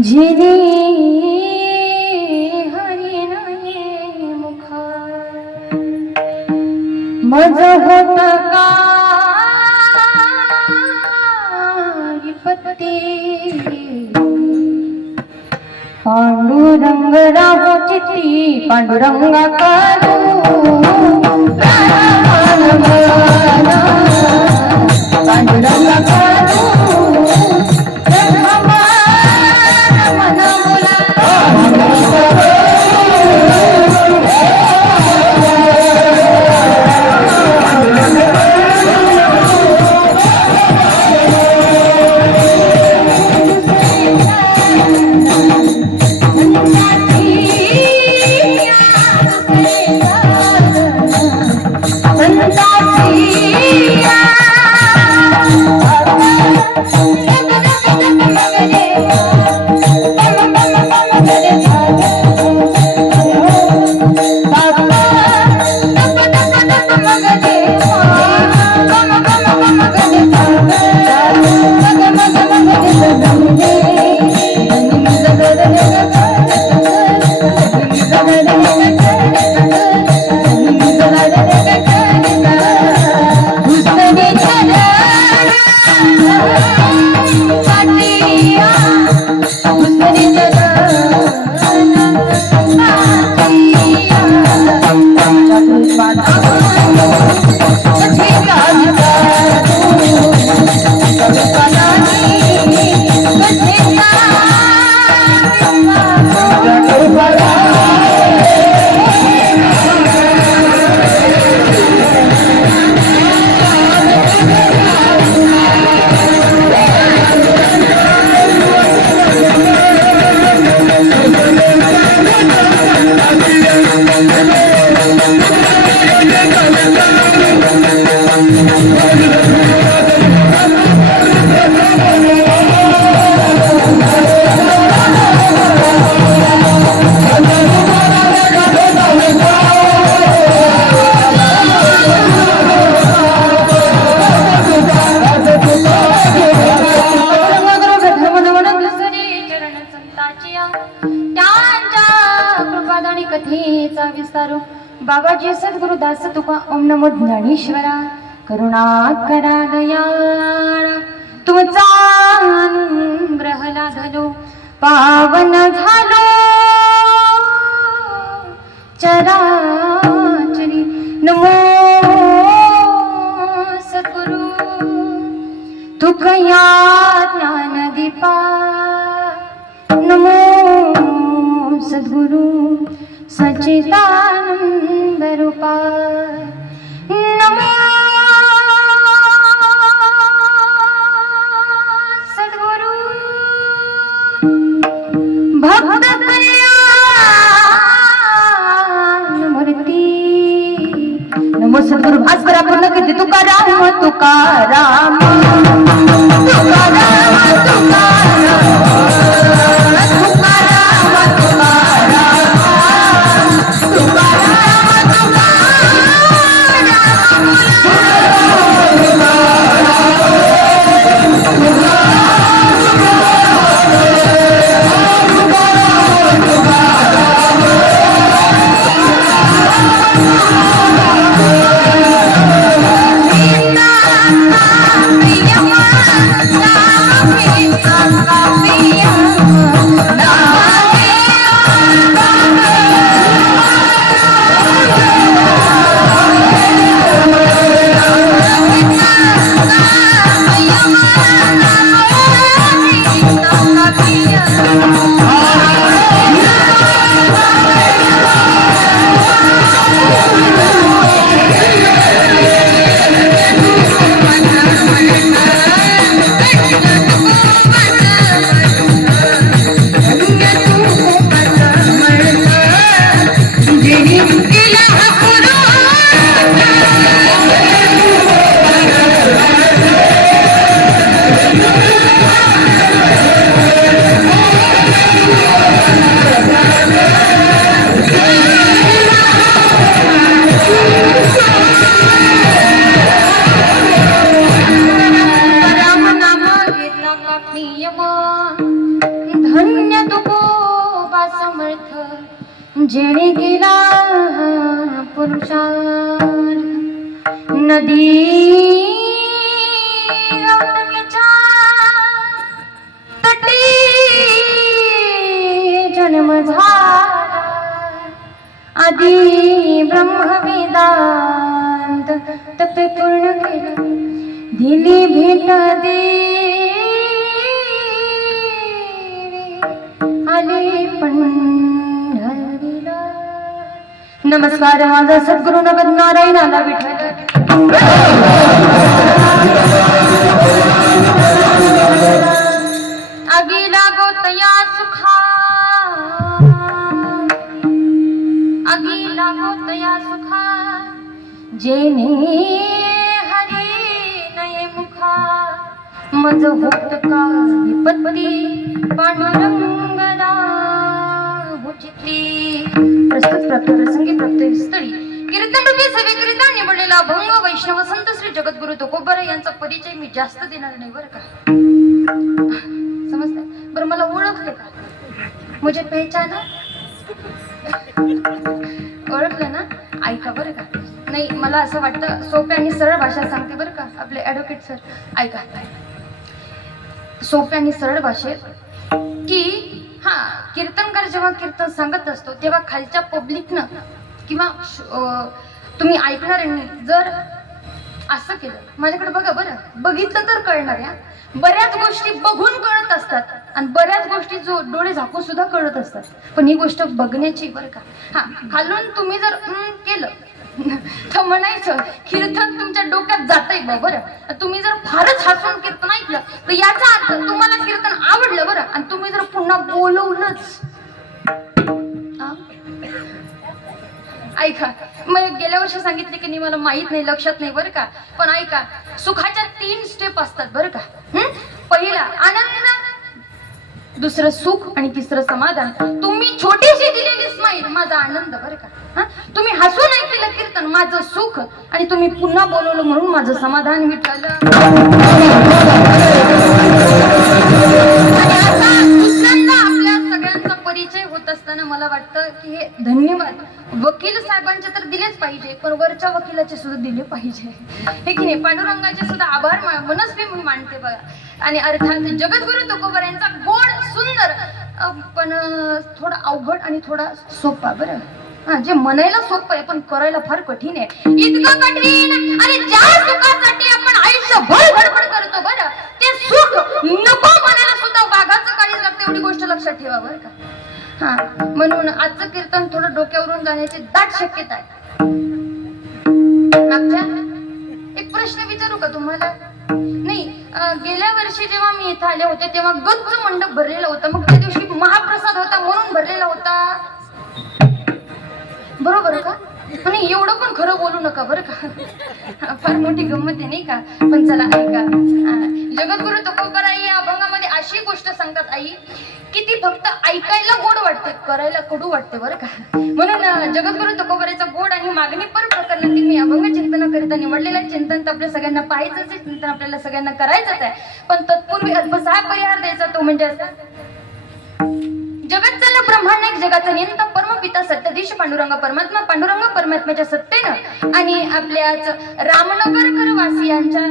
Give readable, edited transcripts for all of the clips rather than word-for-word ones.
जिने हरी नाही मुख मज होत का विपत्ती पांडुरंग राहो चित्ती पांडुरंगा करू पांडुरंगा करू कथेचा विस्तार बाबाजी सद्गुरु दास तुका ओम नमो ज्ञानेश्वरा करुणा करा दयाळ तुमचा अनुग्रह लाभलो पावन झालो चराचरी नमो दुःख या ज्ञानदीपा नमो सद्गुरु सच्चिदानंद रूपा नमो सद्गुरु भक्त कल्याण मूर्ती नमो सद्गुरु भास्करा पूर्ण कीर्ती तुकाराम तुकाराम धन्य तुकोबा समर्थ जेणे केला पुरुषार्थ नदी गौतमीच्या तटी जन्म झाला आधी ब्रह्मवेदांत तपे पूर्ण केलं दिली भेट आले पंढरीला नमस्कार माझा सद्गुरु नगद नारायणाला विठ्ठल अगिला गोतया सुखा अगिला गोतया सुखा जेने हरी नये मुखा मज होत का विपत्ती पांडुरंगला उचिती प्रस्तुत प्राप्त प्रसंगी प्राप्त स्थळी कीर्तन रूपी सभेकरिता निवडलेला भंग वैष्णव संत श्री जगद्गुरु तुकोबा यांचा परिचय मी जास्त देणार नाही बरं का समजतंय बरं मला ओळखलं का मुझे पहचान ओळखलं ना ऐका बरं का नाही मला असं वाटतं सोप्या आणि सरळ भाषा सांगते बरं का आपले ॲडव्होकेट सर ऐका सोप्या आणि सरळ भाषेत की हा कीर्तनकार जेव्हा कीर्तन सांगत असतो तेव्हा खालच्या पब्लिकनं किंवा तुम्ही ऐकणाऱ्यांनी जर असं केलं माझ्याकडे बघा बरं बघितलं तर कळणार या बऱ्याच गोष्टी बघून कळत असतात आणि बऱ्याच गोष्टी जो डोळे झाकून सुद्धा कळत असतात पण ही गोष्ट बघण्याची बरं का हा खालून तुम्ही जर केलं तर म्हणायचं कीर्तन तुमच्या डोक्यात जातंय बरं तुम्ही जर फारच हसून कीर्तन ऐकलं तर याचा अर्थ तुम्हाला कीर्तन आवडलं बरं आणि तुम्ही जर पुन्हा बोलवलंच ऐका मग गेल्या वर्षी सांगितले की नाही मला माहित नाही लक्षात नाही बरं का पण ऐका सुखाच्या 3 स्टेप असतात बरं का पहिला आनंद दुसरं सुख आणि तिसरं समाधान तुम्ही छोटीशी दिलेली स्माईल माझा आनंद बरं का तुम्ही हसून ऐकलं कीर्तन माझं सुख आणि तुम्ही पुन्हा बोलवलं म्हणून माझं समाधान विठ्ठल आपल्या सगळ्यांचा परिचय होत असताना मला वाटतं की हे धन्यवाद वकील साहेबांचे तर दिलेच पाहिजे पण वरच्या वकिलाचे सुद्धा दिले पाहिजे हे की नाही पांडुरंगाचे सुद्धा आभार मनस्वी मी मानते बघा आणि अर्थात जगद्गुरु तुकोबा यांचा गोड सुंदर पण थोडा अवघड आणि थोडा सोपा बरं जे म्हणायला सोपं आहे पण करायला फार कठीण आहे इतकं कठीण आणि ज्या सुखासाठी आपण आयुष्यभर धडपड करतो बरं ते डोक्यावरून जाण्याची दाट शक्यता आहे. मागच्या एक प्रश्न विचारू का तुम्हाला? नाही, गेल्या वर्षी जेव्हा मी इथं आले होते तेव्हा गच्च मंडप भरलेला होता. मग त्या दिवशी महाप्रसाद होता म्हणून भरलेला होता, बरोबर का? आणि एवढं पण खरं बोलू नका बरं का, फार मोठी गंमत आहे नाही का? पण चला ऐका, जगद्गुरु तुकोबर आई या अभंगामध्ये अशी गोष्ट सांगतात आई की ती फक्त ऐकायला गोड वाटते, करायला कडू वाटते बरं का. म्हणून जगद्गुरु तुकोबराचा गोड आणि मागणी पर प्रकरणातील मी अभंग चिंतन करिता निवडलेलं चिंतन तर आपल्या सगळ्यांना पाहायचंच आहे, चिंतन आपल्याला सगळ्यांना करायचंच आहे. पण तत्पूर्वी अल्पसा परिहार द्यायचा तो म्हणजे असा: जगतचाला ब्रह्मांड एक जगाचा नियंता परमपिता सत्यधीश पांडुरंग परमात्मा, पांडुरंग परमात्म्याच्या सत्तेनं आणि आपल्याच रामनगरकर वासियांच्या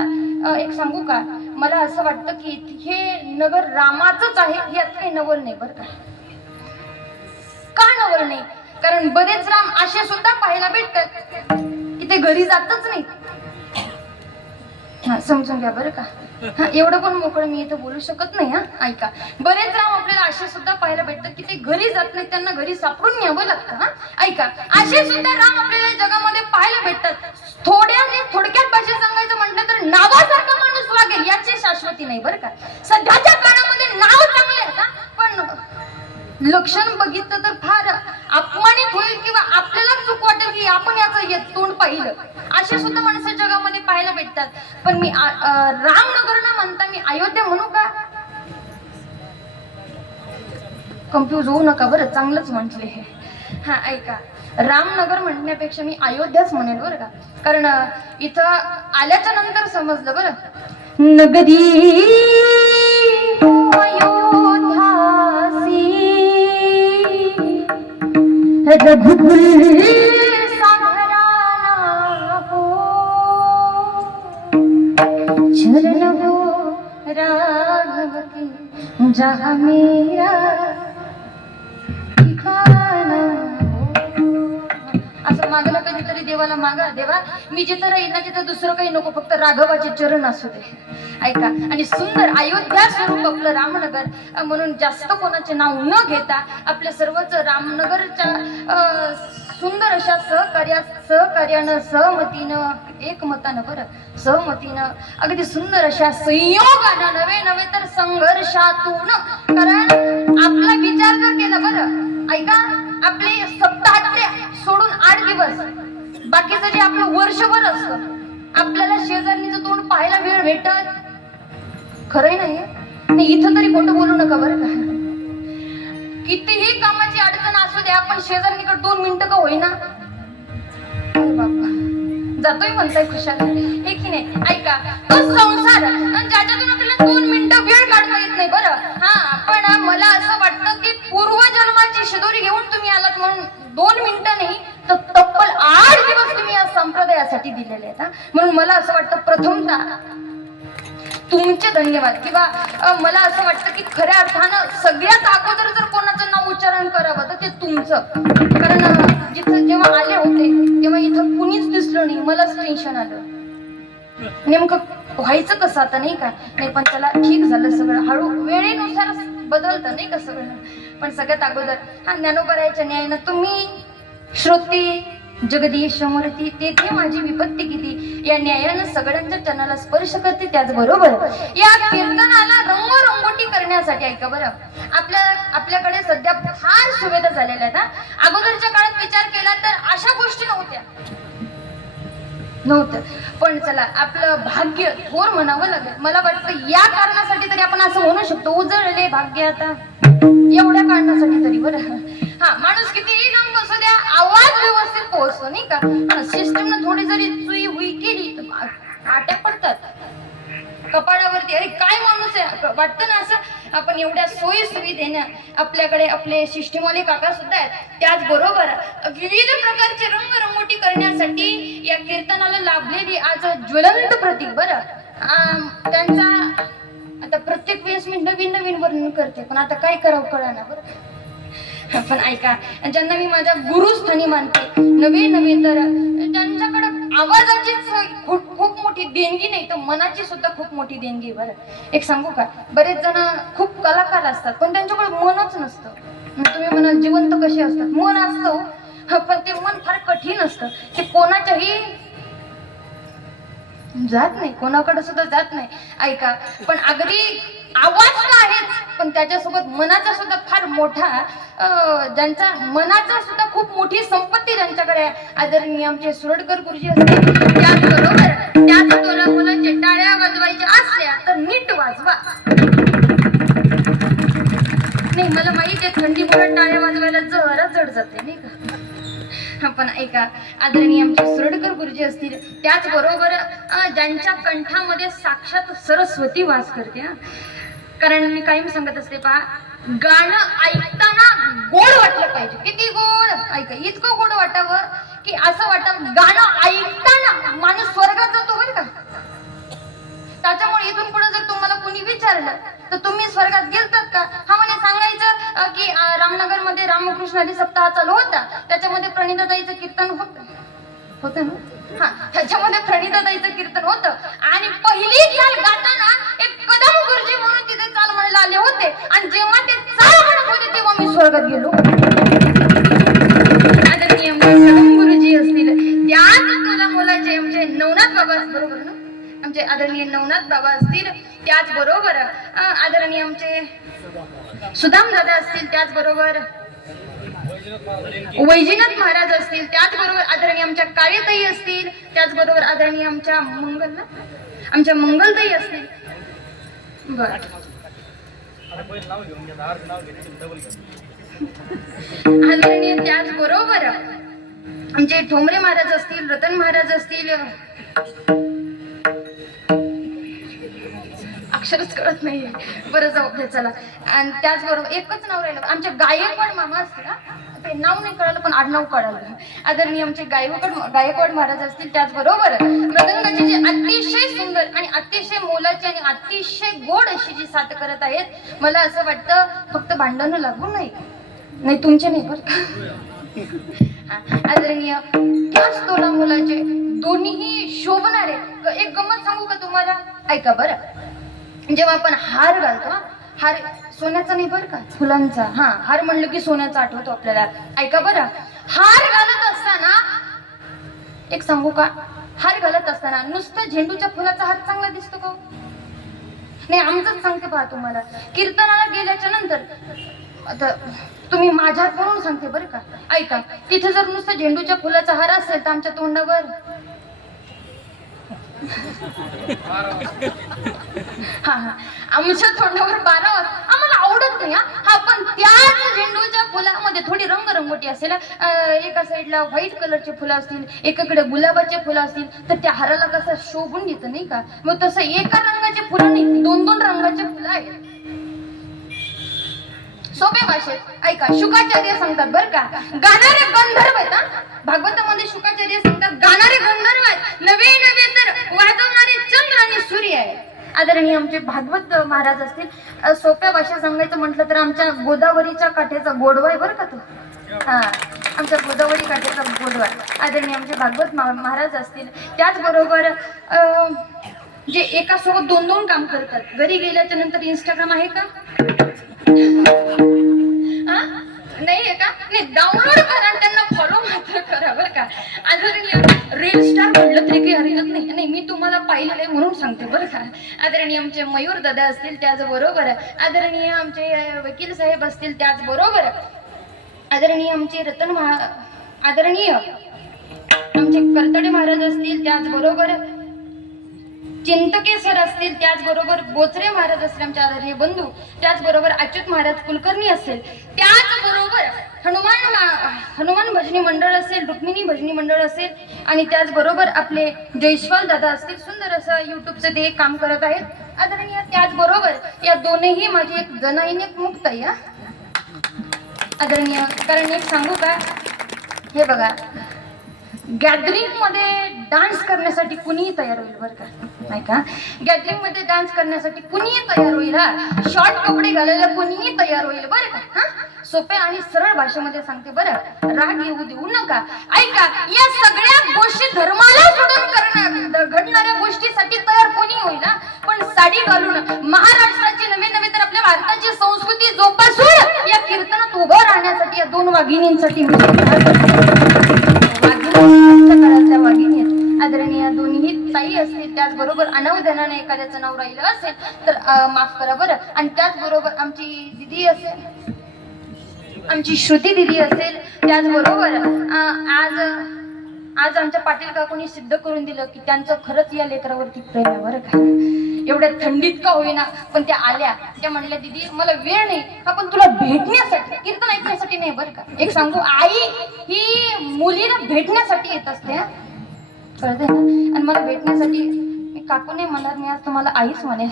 एक सांगू का, मला असं वाटतं की हे नगर रामाचंच आहे, यात काही नवल नाही बरं का नवल नाही? कारण बरेच राम असे सुद्धा पाहायला भेटतात की ते घरी जातच नाही. हा, समजून घ्या बरं का. हा, एवढं पण मोकळं मी इथं बोलू शकत नाही. हा, ऐका, बरेच राम आपल्याला असे सुद्धा पाहायला भेटतात की ते घरी जात नाही, त्यांना घरी सापडून न्यावं लागतं. हा, ऐका, असे सुद्धा राम आपल्याला जगामध्ये पाहायला भेटतात. थोडक्यात भाषेत सांगायचं म्हटलं तर नावासारखा माणूस वागेल याची शाश्वती नाही बरं का. सध्याच्या काळामध्ये नाव चांगले आहे ना, पण लक्षण बघितलं तर फार अपमानित होईल किंवा आपल्याला चूक वाटेल की आपण याचं तोंड पाहिलं. असे सुद्धा माणसं जगामध्ये पाहायला भेटतात. पण मी रामनगर ना म्हणता मी अयोध्या म्हणू का? कन्फ्यूज होऊ नका बरं, चांगलंच म्हटले हे. हा, ऐका, रामनगर म्हणण्यापेक्षा मी अयोध्याच म्हणेल बरं का. कारण इथं आल्याच्या नंतर समजलं बरं, नगरी अयोध्यासी रघुकुल सागराना हो, चरण हो राघव की जहाँ मेरा ठिकाना हो. असं मागलं कधीतरी देवाला, मागा देवा मी जिथं राहील ना तिथं दुसरं काही नको, फक्त राघवाचे चरण असू दे. ऐका, आणि सुंदर अयोध्या स्वरूप आपलं रामनगर. म्हणून जास्त कोणाचे नाव न घेता आपल्या सर्वच रामनगरच्या सुंदर अशा सहकार्यानं सहमतीनं एकमतानं बरं सहमतीनं अगदी सुंदर अशा संयोगानं नवे तर संघर्षातून, कारण आपला विचार जर केला बरं, ऐका, आपले सप्ताहातले सोडून 8 दिवस बाकीचं जे आपलं वर्षभर असतं आपल्याला शेजारणीचं तोंड पाहायला वेळ भेटत खरंय नाही. इथं तरी खोटं बोलू नका बरं का. कितीही कामाची अडचण असू द्या, आपण शेजारणीकडे 2 मिनिटं का होईना बाबा जातोय म्हणताय खुशाल, हे की नाही? ऐका, तो संसार ज्याच्यातून आपल्याला 2 मिनिटं वेळ काढता येत नाही बरं. हा, पण मला असं वाटतं की पूर्वजन्माची शिदोरी घेऊन तुम्ही आलात म्हणून 2 मिनिटं नाही तर तब्बल 8 दिवस तुम्ही या संप्रदायासाठी दिलेले आहेत. म्हणून मला असं वाटतं प्रथमतः तुमचे धन्यवाद. किंवा मला असं वाटतं की खऱ्या अर्थानं सगळ्यात अगोदर जर कोणाचं नाव उच्चारण करावं तर ते तुमचं. कारण जिथं जेव्हा आले होते तेव्हा इथं कुणीच दिसलं नाही, मलाच टेन्शन आलं. नेमकं व्हायचं कसं आता नाही का? नाही पण चला ठीक झालं सगळं, हळू वेळेनुसार बदलतं नाही का सगळं. पण सगळ्यात अगोदर हा ज्ञानोबरायाच्या न्यायानं तुम्ही श्रोती जगदीश मूर्ती तेथे माझी विपत्ती किती या न्यायानं सगळ्यांच्या चरणाला स्पर्श करते. त्याचबरोबर या कीर्तनाला रंगरंगोटी करण्यासाठी ऐका बरं, आपल्याकडे सध्या फार सुविधा झालेल्या आहेत. अगोदरच्या काळात विचार केला तर अशा गोष्टी नव्हत्या. पण चला आपलं भाग्य थोर म्हणावं लागेल. मला वाटतं या कारणासाठी तरी आपण असं म्हणू शकतो, उजळले भाग्य आता एवढ्या कारणासाठी तरी बरं. हा, माणूस कितीही लांब बसू द्या, आवाज व्यवस्थित पोहोचतो नाही का. सिस्टमनं थोडी जरी चुई हुई केली तर आट्या पडतात कपाळावरती. अरे काय माणूस आहे वाटतं ना असं. आपण एवढ्या सोयी सुविधेनं आपल्याकडे आपले सिस्टमवाले काका सुद्धा आहेत. त्याचबरोबर विविध प्रकारचे रंगरंगोटी करण्यासाठी या कीर्तनाला लाभलेली आज ज्वलंत प्रतीक बरं. त्यांचा आता प्रत्येक वेळेस मी नवीन वर्णन करते, पण आता काय करावं कळना बरं. पण ऐका, ज्यांना मी माझ्या गुरुस्थानी मानते नवे तर त्यांच्याकडे आवाजाचीच खूप मोठी देणगी नाही तर मनाची सुद्धा खूप मोठी देणगी बरं. एक सांगू का, बरेच जण खूप कलाकार असतात पण त्यांच्याकडे मनच नसतं. तुम्ही म्हणाल जिवंत कसे असतात, मन असतं. पण ते मन फार कठीण असतं. ते कोणाच्याही जात नाही, कोणाकडे सुद्धा जात नाही. ऐका, पण अगदी आवाज तर आहेच, पण त्याच्यासोबत मनाचा सुद्धा फार मोठा ज्यांचा मनाचा सुद्धा खूप मोठी संपत्ती ज्यांच्याकडे आहे. आदरणीय आमचे सुरडकर गुरुजी असतील, त्याचबरोबर त्याच तोला मुलांचे टाळ्या वाजवायच्या असल्या तर नीट वाजवा. नाही, मला माहिती आहे थंडीमुळे टाळ्या वाजवायला जरा जड जाते नाही का. पण ऐका, आदरणीय आमचे सुरडकर गुरुजी असतील, त्याचबरोबर ज्यांच्या कंठामध्ये साक्षात सरस्वती वास करते. कारण मी कायम सांगत असते पहा, गाणं ऐकताना गोड वाटलं पाहिजे. किती गोड, ऐका, इतकं गोड वाटावं की असं वाटावं गाणं ऐकताना माणूस स्वर्गात जातो बरं का. त्याच्यामुळे इथून पुढे जर तुम्हाला कोणी विचारलं तर तुम्ही स्वर्गात गेलतात का, हा म्हणे सांगायचं की रामनगर मध्ये रामकृष्ण हरी सप्ताह चालू होता, त्याच्यामध्ये प्रणिताताईचं कीर्तन होतं ना. हा, त्याच्यामध्ये प्रणिताताईचं कीर्तन होतं आणि पहिली चाल गाताना एक कदम गुरुजी म्हणून तिथे चाल म्हणायला आले होते आणि जेव्हा ते चाल म्हणत होते तेव्हा मी स्वर्गात गेलो. आदरणीय कदम गुरुजी असतील, त्याच तुला मुलाचे आमचे नवनाथ बाबा, बरोबर ना, आमचे आदरणीय नवनाथ बाबा असतील, त्याचबरोबर आदरणीय आमचे सुदाम दादा असतील, त्याचबरोबर वैजनाथ महाराज असतील, त्याचबरोबर आदरणीय आमच्या काळेताई असतील, त्याचबरोबर आदरणीय आमच्या मंगलताई असतील. बर, आदरणीय त्याचबरोबर आमचे ठोंबरे महाराज असतील, रतन महाराज असतील, अक्षरच कळत नाहीये. बरं, जाऊ दे, चला. आणि त्याचबरोबर एकच नाव राहिलं, आमचे गायकवाड मामा असतील. ते नाव नाही कळालं पण आडनाव कळालं. आदरणीय आमचे गायकवाड महाराज असतील, त्याचबरोबर मृदंगाची जी अतिशय सुंदर आणि अतिशय मोलाची आणि अतिशय गोड अशी जी साथ करत आहेत, मला असं वाटतं फक्त भांडणं लागू नाही तुमचे नाही बरं का. आदरणीय त्याच तोला मुलाचे दोन्हीही शोभणारे. एक गंमत सांगू का तुम्हाला, ऐका बरं. जेव्हा आपण हार घालतो, हार सोन्याचा नाही बरं का, फुलांचा. हा, हार म्हणलं की सोन्याचा आठवतो आपल्याला. ऐका बरं, हार घालत असताना एक सांगू का, हार घालत असताना नुसतं झेंडूच्या फुलाचा हार चांगला दिसतो का? नाही, आमचंच सांगते पहा तुम्हाला. कीर्तनाला गेल्याच्या नंतर आता तुम्ही माझ्यात म्हणून सांगते बरं का. ऐका, तिथे जर नुसतं झेंडूच्या फुलाचा हार असेल तर आमच्या तोंडावर हा आमच्या तोंडावर 12 आम्हाला आवडत नाही. हा, पण त्याच झेंडूच्या फुलामध्ये थोडी रंगरंगोटी असेल, एका साईडला व्हाईट कलरचे फुलं असतील, एकाकडे गुलाबाचे फुलं असतील, तर त्या हाराला कसं शोभून येतं नाही का. मग तसं एका रंगाचे फुलं नाही, 2-2 रंगाचे फुलं आहेत. सोप्या भाषेत ऐका, शुकाचार्य सांगतात बरं का, गाणारे गंधर्व आहेत. भागवतामध्ये शुकाचार्य सांगतात गाणारे गंधर्व आहेत, नवे नवे तर वाजवणारे चंद्र आणि सूर्य आहे. आदरणीय आमचे भागवत महाराज असतील, सोप्या भाषेत सांगायचं म्हटलं तर आमच्या गोदावरीच्या काठ्याचा गोडवा आहे बरं का तो. हा, आमच्या गोदावरी काठ्याचा गोडवा. आदरणीय आमचे भागवत महाराज असतील, त्याचबरोबर जे एकासोबत 2-2 काम करतात. घरी गेल्याच्या नंतर इंस्टाग्राम आहे का? नाही आहे का? नाही, डाउनलोड करा, त्यांना फॉलो मात्र करा बरं का. आदरणीय रील स्टार म्हटलं तरी काही हरकत नाही. मी तुम्हाला पाहिलेलं आहे म्हणून सांगते बरं का. आदरणीय आमचे मयूर दादा असतील, त्याचबरोबर आदरणीय आमचे वकील साहेब असतील, त्याचबरोबर आदरणीय आमचे आदरणीय आमचे करतडे महाराज असतील, त्याचबरोबर चिंतके सर असतील, त्याचबरोबर बोचरे महाराज असतील आमचे आदरणीय बंधू, त्याचबरोबर अच्युत महाराज कुलकर्णी असेल, त्याचबरोबर हनुमान भजनी मंडळ असेल, रुक्मिणी भजनी मंडळ असेल, आणि त्याचबरोबर आपले जयस्वाल दादा असतील. सुंदर असं युट्यूबचं ते काम करत आहेत. आदरणीय त्याचबरोबर या दोनही माझी एक जनाईने एक मुक्त आहे. आदरणीय, कारण एक सांगू का, हे बघा, गॅदरिंग मध्ये डान्स करण्यासाठी कुणीही तयार होईल बरं का. नाही का, गॅदरिंग मध्ये डान्स करण्यासाठी कुणीही तयार होईल. हा, शॉर्ट कपडे घालायला कुणीही तयार होईल बरं का. हा, सोप्या आणि सरळ भाषेमध्ये सांगते बरं, राग येऊ देऊ नका. ऐका, या सगळ्या गोष्टी धर्माला सोडून घडणाऱ्या गोष्टीसाठी तयार कोणी होईल. पण साडी घालून महाराष्ट्राची नवे तर आपल्या भारताची संस्कृती जोपासून या कीर्तनात उभं राहण्यासाठी या 2 वाघिणींसाठी मी त्याचबरोबर अनावधानाने एखाद्याचं नाव राहिलं असेल तर माफ करा बरं. आणि त्याचबरोबर आमची दिदी असेल, आमची श्रुती दिदी असेल, त्याचबरोबर आज आज आमच्या पाटील काकूंनी सिद्ध करून दिलं की त्यांचं खरंच या लेकरावरती प्रेम आहे बरं का. एवढ्या थंडीत का होईना पण त्या आल्या, त्या म्हणल्या दीदी मला वेळ नाही, आपण तुला भेटण्यासाठी, कीर्तन ऐकण्यासाठी नाही बरं का. एक सांगू, आई ही मुलीला भेटण्यासाठी येत असते, कळते ना. आणि मला भेटण्यासाठी मी काकू नाही म्हणणार, मी आज तुम्हाला आईच म्हणेल.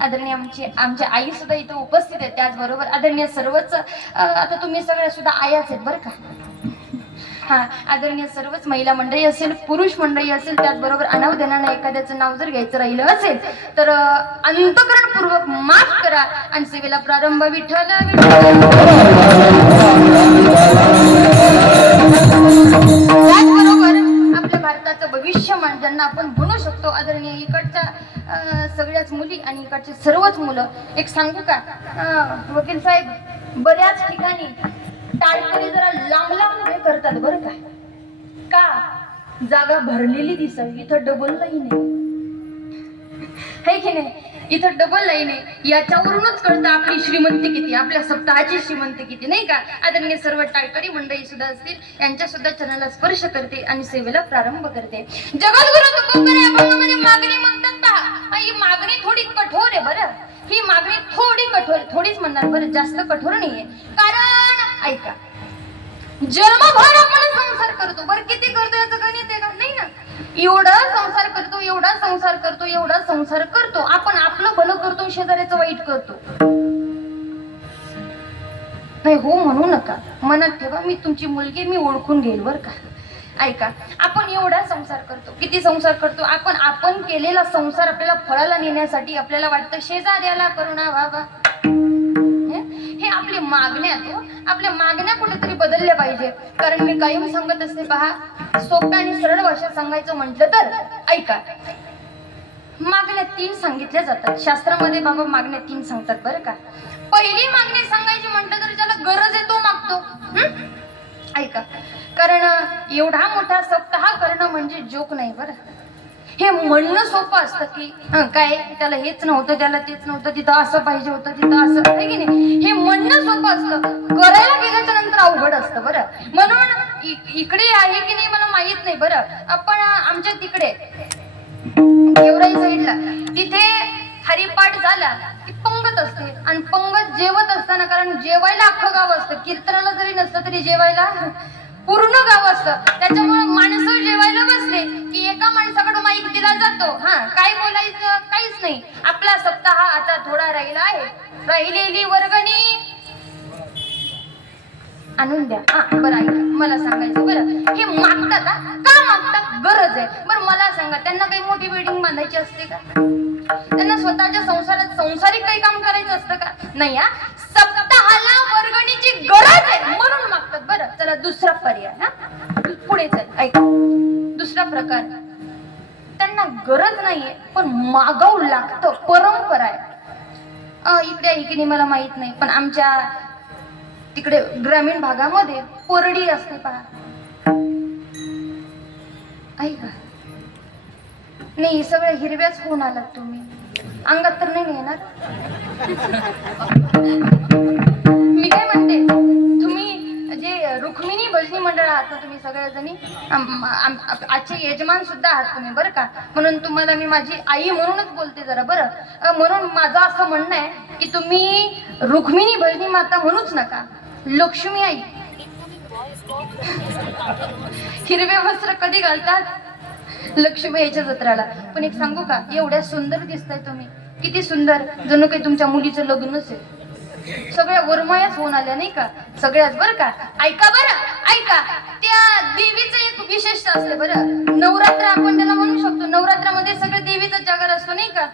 आदरणीय आमच्या आई सुद्धा इथं उपस्थित आहेत. त्याचबरोबर आदरणीय सर्वच आता तुम्ही सगळ्या सुद्धा आयाच आहेत बरं का. हा, आदरणीय सर्वच महिला मंडळी असेल, पुरुष मंडळी असेल, त्याचबरोबर अनावधानाने एखाद्याचं नाव जर घ्यायचं राहिलं असेल तर अंतःकरणपूर्वक माफ करा आणि सेवेला प्रारंभ. विठ्ठल त्याचबरोबर आपल्या भारताचं भविष्य ज्यांना आपण म्हणू शकतो, आदरणीय इकडच्या सगळ्याच मुली आणि इकडचे सर्वच मुलं. एक सांगू का वकील साहेब, बऱ्याच ठिकाणी टाळकरी जरा लांब लांब उभे करतात बरं का, जागा भरलेली दिसावी. इथं डबल लाईन आहे की नाही, इथं डबल लाईन आहे. याच्यावरूनच कळतं आपली श्रीमंती किती, आपल्या सप्ताहाची श्रीमंती किती, नाही का. आदरणीय सर्व टाळकरी मंडळी सुद्धा असतील, यांच्या सुद्धा चरणाला स्पर्श करते आणि सेवेला प्रारंभ करते. जगद्गुरु तुकोबर या अभंगामध्ये मागणी मागतात पहा. ही मागणी थोडी कठोर आहे बरं, ही मागणी थोडी कठोर, थोडीच म्हणणार बरं, जास्त कठोर नाहीये. कारण ऐका, जन्मभर आपण संसार करतो बरं, किती करतो याचं गणित आहे का, नाही ना. एवढा संसार करतो, एवढा संसार करतो, एवढा संसार करतो, आपण आपलं भलं करतो, शेजाऱ्याचं वाईट करतो. नाही हो म्हणू नका, मनात ठेवा, मी तुमची मुलगी, मी ओळखून घेईल बरं का. ऐका, आपण एवढा संसार करतो, किती संसार करतो आपण केलेला संसार आपल्याला फळाला नेण्यासाठी आपल्याला वाटतं शेजाऱ्याला करुणा व्हावा. हे आपली मागण्या, आपल्या मागण्या कुठेतरी बदलल्या पाहिजे. कारण मी कायम सांगत असते पहा, सोप्या आणि सरळ भाषेत सांगायचं म्हटलं तर ऐका, मागण्या 3 सांगितल्या जातात शास्त्रामध्ये बाबा. मागण्या 3 सांगतात बरं का. पहिली मागणी सांगायची म्हटलं तर ज्याला गरज आहे तो मागतो. ऐका, कारण एवढा मोठा सप्ताह करणं म्हणजे जोक नाही बरं. हे म्हणणं सोपं असतं की काय त्याला हेच नव्हतं, त्याला तेच नव्हतं, तिथं असं पाहिजे होतं, तिथं असं, आहे की नाही. हे म्हणणं सोपं असतं, करायला गेल्याच्या नंतर अवघड असतं बरं. म्हणून इकडे आहे की नाही मला माहित नाही बरं, आपण आमच्या तिकडे गेवराई साईडला तिथे हरिपाठ झाला की पंगत असते. आणि पंगत जेवत असताना, कारण जेवायला अख्खं गाव असतं, कीर्तनाला जरी नसतं तरी जेवायला पूर्ण गाव असतं. त्याच्यामुळे माणसं जेवायला बसले की एका माणसाकडे माईक दिला जातो. हा, काय बोलायचं काहीच नाही, आपला सप्ताह आता थोडा राहिला आहे, राहिलेली वर्गणी आणून द्या. बरं ऐका, मला सांगायचं बरं, हे मागतात का मागतात, गरज आहे बरं. मला सांगा, त्यांना काही मोठी बिल्डिंग बांधायची असते का, त्यांना स्वतःच्या संसारात सांसारिक काही काम करायचं असतं का, नाही. सप्ताहाला वर्गणीची गरज आहे म्हणून मागतात बरं. चला दुसरा पर्याय, पुढे चल ऐका, दुसरा प्रकार, त्यांना गरज नाहीये पण मागावं लागतं, परंपरा आहे. इकडे आहे की नाही मला माहित नाही, पण आमच्या तिकडे ग्रामीण भागामध्ये परडी असते पहा. ऐका, नाही सगळ्या हिरव्याच होऊन आलात तुम्ही, अंगात तर नाही येणार. मी काय म्हणते, तुम्ही जे रुक्मिणी भजनी मंडळ आहात ना, तुम्ही सगळ्याजणी आजचे यजमान सुद्धा आहात तुम्ही बरं का. म्हणून तुम्हाला मी माझी आई म्हणूनच बोलते जरा बरं. म्हणून माझं असं म्हणणं आहे की तुम्ही रुक्मिणी भजनी माता म्हणूच नका, लक्ष्मी आई. हिरवे वस्त्र कधी घालतात, लक्ष्मी याच्या जत्राला. पण एक सांगू का, एवढ्या सुंदर दिसताय तुम्ही, किती सुंदर, जणू काही तुमच्या मुलीचं लग्नच आहे. सगळ्या वरमायाच होऊन आल्या नाही का, सगळ्याच बरं का. ऐका बरं, ऐका, त्या देवीचं एक विशेषता असते बरं. नवरात्र आपण त्याला म्हणू शकतो, नवरात्रामध्ये सगळं देवीचा जागर असतो नाही का.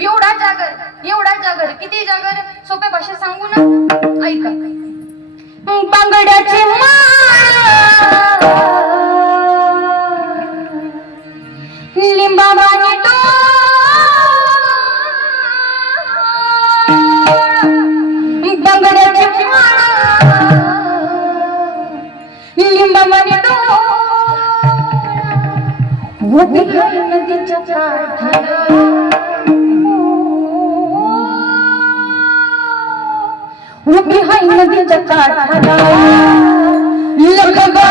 एवढा जागर, एवढा जागर, किती जागर, सोप्या भाषेत सांगू ना. ऐका, बांगड्याची लिंबावानी बांगड्याची लिंबावानी उभी आहे नदीच्या काठाला, उभी आहे नदीच्या काठाला, लखबा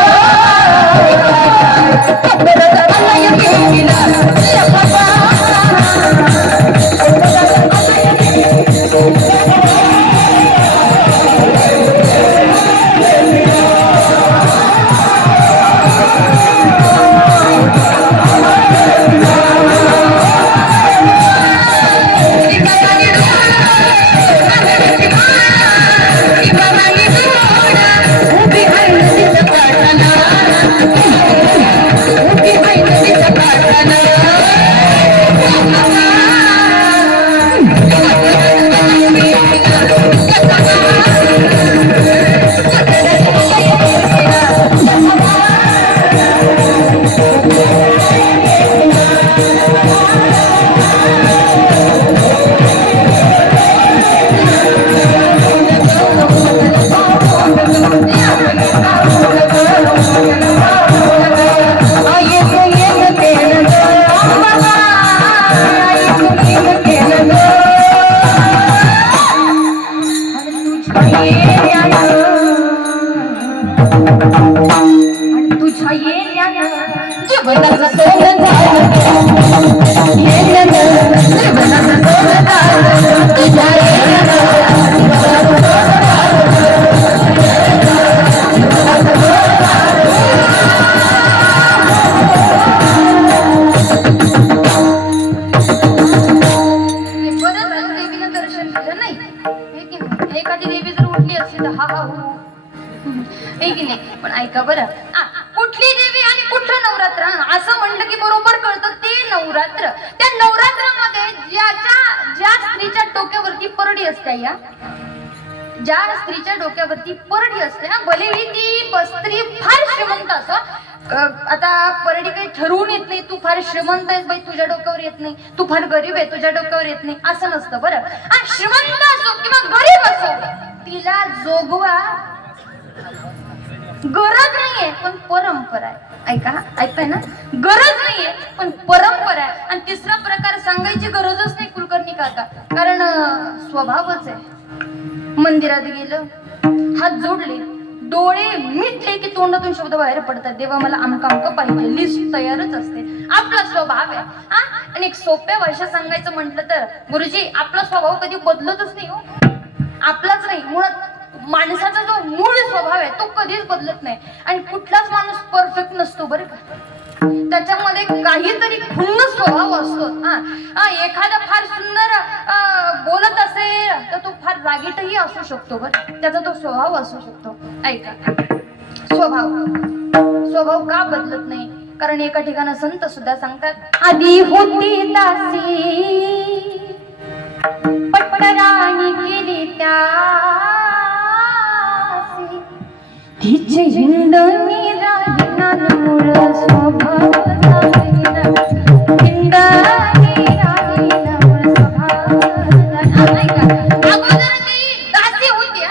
पण ऐका बरं, कुठली देवी आणि कुठलं नवरात्र असं म्हणलं की बरोबर कळतं ते नवरात्र. त्या नवरात्रामध्ये ज्या स्त्रीच्या डोक्यावरती परडी असते, ज्या स्त्रीच्या डोक्यावरती परडी असते, भलेही ती स्त्री फार श्रीमंत असो, आता परडी काही ठरवून येत नाही, तू फार श्रीमंत आहेस बाई तुझ्या डोक्यावर येत नाही, तू फार गरीब आहे तुझ्या डोक्यावर येत नाही, असं नसतं बरं. आणि श्रीमंत असो किंवा गरीब असो, तिला जोगवा गरज नाहीये पण परंपरा आहे. ऐकताय ना, गरज नाहीये पण परंपरा आहे. आणि तिसरा प्रकार सांगायची गरजच नाही कुलकर्णी काका, कारण स्वभावच आहे. मंदिरात गेलं, हात जोडले, डोळे मिटले की तोंडातून शब्द बाहेर पडतात, देवा मला आमका पाहिजे, लिस्ट तयारच असते. आपला स्वभाव आहे. आणि एक सोप्या भाषेत सांगायचं म्हटलं तर गुरुजी, आपला स्वभाव कधी बदलतच नाही हो, आपलाच नाही. मुळात माणसाचा जो मूळ स्वभाव आहे तो कधीच बदलत नाही. आणि कुठलाच माणूस परफेक्ट नसतो बरं का, त्याच्यामध्ये काहीतरी खुन्न स्वभाव असतो. एखादा फार सुंदर बोलत असेल तर तो फार रागीटही असू शकतो बरं, त्याचा तो स्वभाव असू शकतो. ऐका, स्वभाव का बदलत नाही, कारण एका ठिकाणी संत सुद्धा सांगतात, आधी होती दासी पटराणी केली त्यासी, तिचे हिंडणी राहिना मूळ स्वभाव राहिना, हिंडणी राहिना मूळ स्वभाव. अगोदर ती दासी होती,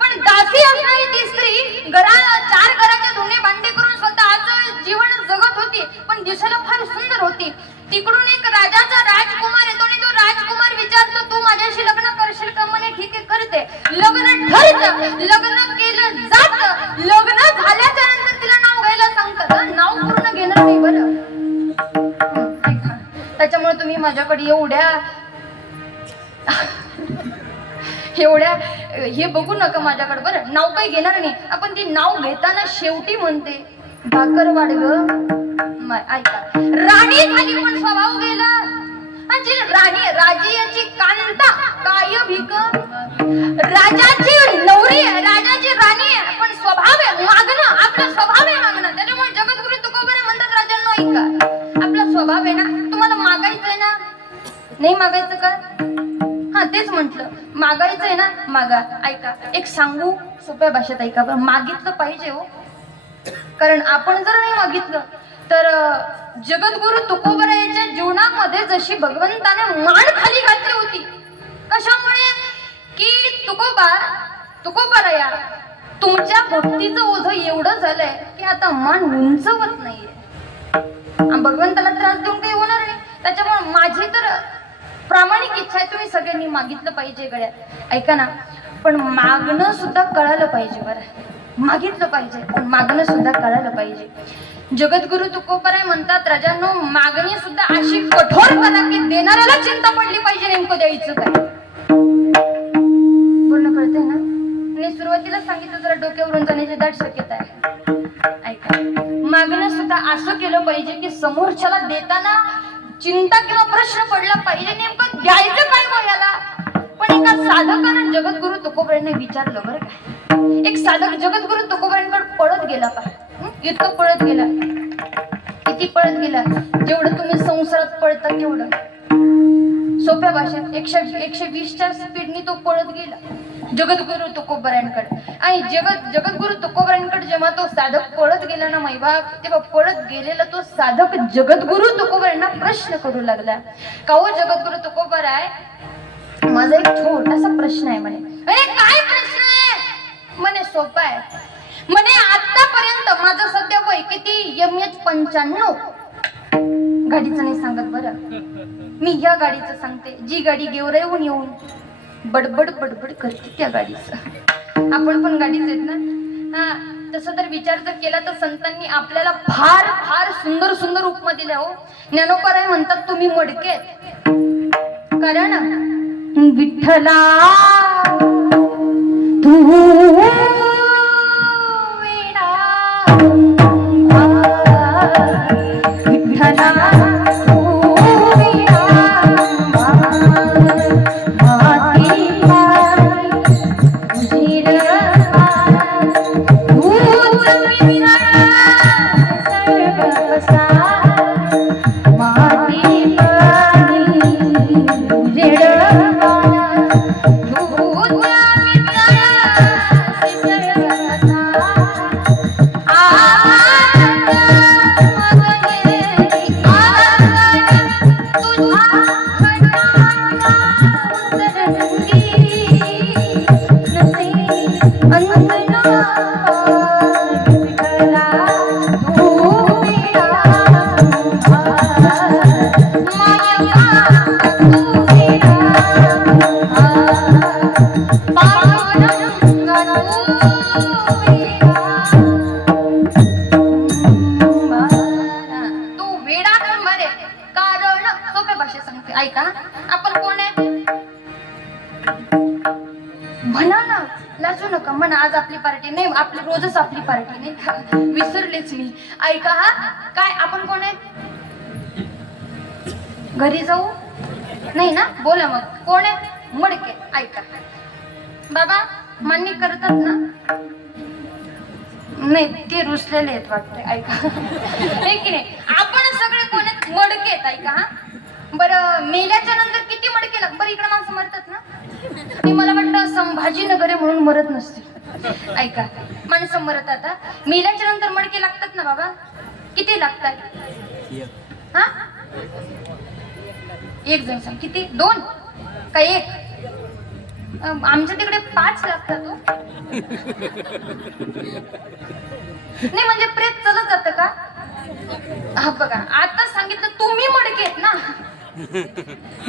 पण दासी असणारी ती स्त्री चार घराचे धुणे भांडे करून स्वतःचं जीवन जगत होती, पण दिसायला फार सुंदर होती. तिकडून एक राजाचा राजकुमार येतो आणि तो राजकुमार विचारतो, तू माझ्याशी लग्न करशील का? म्हणे ठीक आहे करते. लग्न ठरतं, लग्न केलं जात. लग्न झाल्याच्या नंतर तिला नाव घ्यायला सांगतात, नाव पूर्ण घेणार नाही बरं. त्याच्यामुळे तुम्ही माझ्याकडे एवढ्या हे बघू नका माझ्याकडे बरं, नाव काही घेणार नाही. आपण ती नाव घेताना शेवटी म्हणते भाकर वाढ ग. ऐका, राणी झाली पण स्वभाव गेला. राणी राजियाची कांता काय भिक, राजाची नवरी राजाची राणी आहे पण स्वभाव आहे मागणं, आपला स्वभाव आहे मागणं. त्याच्यामुळे जगद्गुरु तुकोबा म्हणतात, राजांनो ऐका, आपला स्वभाव आहे ना, तुम्हाला मागायचंय ना, नाही मागायचं का? तेच म्हंटल, मागायचंय ना मागा. ऐका, एक सांगू सोप्या भाषेत, ऐका बरं, मागितलं पाहिजे हो, कारण आपण जर नाही मागितलं तर जगद्गुरु तुकोबरायाच्या जीवनामध्ये जशी भगवंताने मान खाली घातली होती, कशामुळे की तुकोबराया तुमच्या भक्तीचं ओझं एवढं झालंय की आता मान उंचवत नाहीये. आणि भगवंताला त्रास देऊन काही होणार नाही. त्याच्यामुळे माझी तर प्रामाणिक इच्छा आहे, तुम्ही सगळ्यांनी मागितलं पाहिजे गड्या. ऐका ना, पण मागणं सुद्धा कळालं पाहिजे. बरं, मागितलं पाहिजे पण मागणं सुद्धा कळालं पाहिजे. जगद्गुरु तुकोबराय म्हणतात, राजांनो, मागणी सुद्धा अशी कठोर करा की देणाऱ्याला चिंता पडली पाहिजे नेमकं द्यायचं काय. पूर्ण कळतंय ना? मी सुरुवातीला सांगितलं, जरा डोक्यावरून जाण्याची दाट शक्यता आहे. ऐका, मागणं सुद्धा असं केलं पाहिजे की समोरच्याला देताना चिंता किंवा प्रश्न पडला पाहिजे नेमकं द्यायचं काय वयाला. पण एका साधकानं जगद्गुरु तुकोबरायांनी विचारलं बरं का. एक साधक जगद्गुरु तुकोबरायांकडे पळत गेला पा, इतकं पळत गेला. किती पळत गेला? जेवढं तुम्ही संसारात पळता तेवढं. सोप्या भाषेत 120च्या स्पीडनी तो पळत गेला जगद्गुरु तुकोबरायांकडे. आणि जगद्गुरु तुकोबरायांकडे जेव्हा तो साधक पळत गेला ना मैबाप, तेव्हा पळत गेलेला तो साधक जगद्गुरु तुकोबरायांना प्रश्न करू लागला. का हो जगद्गुरु तुकोबराय, माझा एक छोटासा प्रश्न आहे म्हणे. अरे काय प्रश्न आहे म्हणे? सोपा आहे म्हणे. आतापर्यंत माझं सध्या वय किती? MH 95. गाडीचं नाही सांगत बरं मी, या गाडीचं सांगते जी गाडी गेवराईहून येऊन बडबड बडबड करते त्या गाडीचं. आपण पण गाडीच आहेत ना. हा, तसं तर विचार जर केला तर संतांनी आपल्याला फार फार सुंदर सुंदर उपमा दिल्या हो. ज्ञानोबराय म्हणतात, तुम्ही मडके. कारण विठ्ठला तू वेडा, विठ्ठला आपली रोजच आपली पार्टी नाही का, विसरलेच मी. ऐका, हा काय आपण कोण आहे? घरी जाऊ नाही ना? बोला मग कोण आहे? मडके. ऐका बाबा, मान्य करतात ना? नाही, ते रुसलेले आहेत वाटते. ऐका नाही की नाही, आपण सगळे कोण आहेत? मडके आहेत. ऐका, हा बरं, मेल्याच्या नंतर किती मडके लागतात? बरं, इकडे माणसं मरतात ना, ते मला वाटतं संभाजीनगर आहे म्हणून मरत नसतील. ऐका, माणसं मरत आता मेल्याच्या नंतर मडके लागतात ना बाबा? किती लागतात? हा, एक जण सांग. किती? 2 का 1? आमच्या तिकडे 5 लागतात. नाही म्हणजे प्रेत चलत जात का? हा बघा, आता सांगितलं तुम्ही मडके आहेत ना.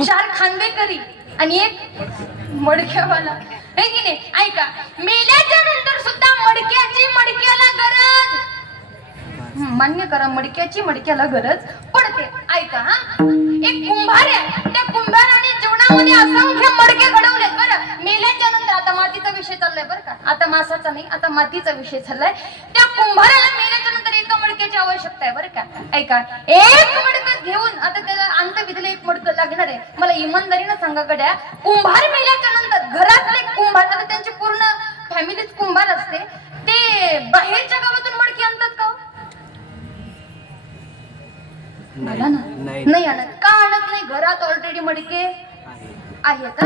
4 खांदेकरी आणि 1 मडक्यावाला आहे की नाही? ऐका, मेल्याच्या नंतर सुद्धा मडक्याला गरज. मान्य करा, मडक्याला गरज पडते. ऐका, हा एक कुंभार आहे, त्या कुंभाराने जीवनामध्ये असंख्य मडके घडवलेत. बरं, मेल्याच्या नंतर आता मातीचा विषय चाललाय बरं का, आता मासाचा नाही, आता मातीचा विषय चाललाय. त्या कुंभाराला मेल्याच्या नंतर एका मडक्याची आवश्यकता आहे बरं का. ऐका, एक मडकं घेऊन आता त्याला अंतविधीला 1 मडकं लागणार आहे. मला इमानदारीनं सांगा गड्या, कुंभार मेल्याच्या नंतर घरातले कुंभार, आता त्यांची पूर्ण फॅमिलीच कुंभार असते, ते बाहेरच्या गावातून मडकी आणतात का? मला ना नाही आणत. का आणत नाही? घरात ऑलरेडी मडके आहेत.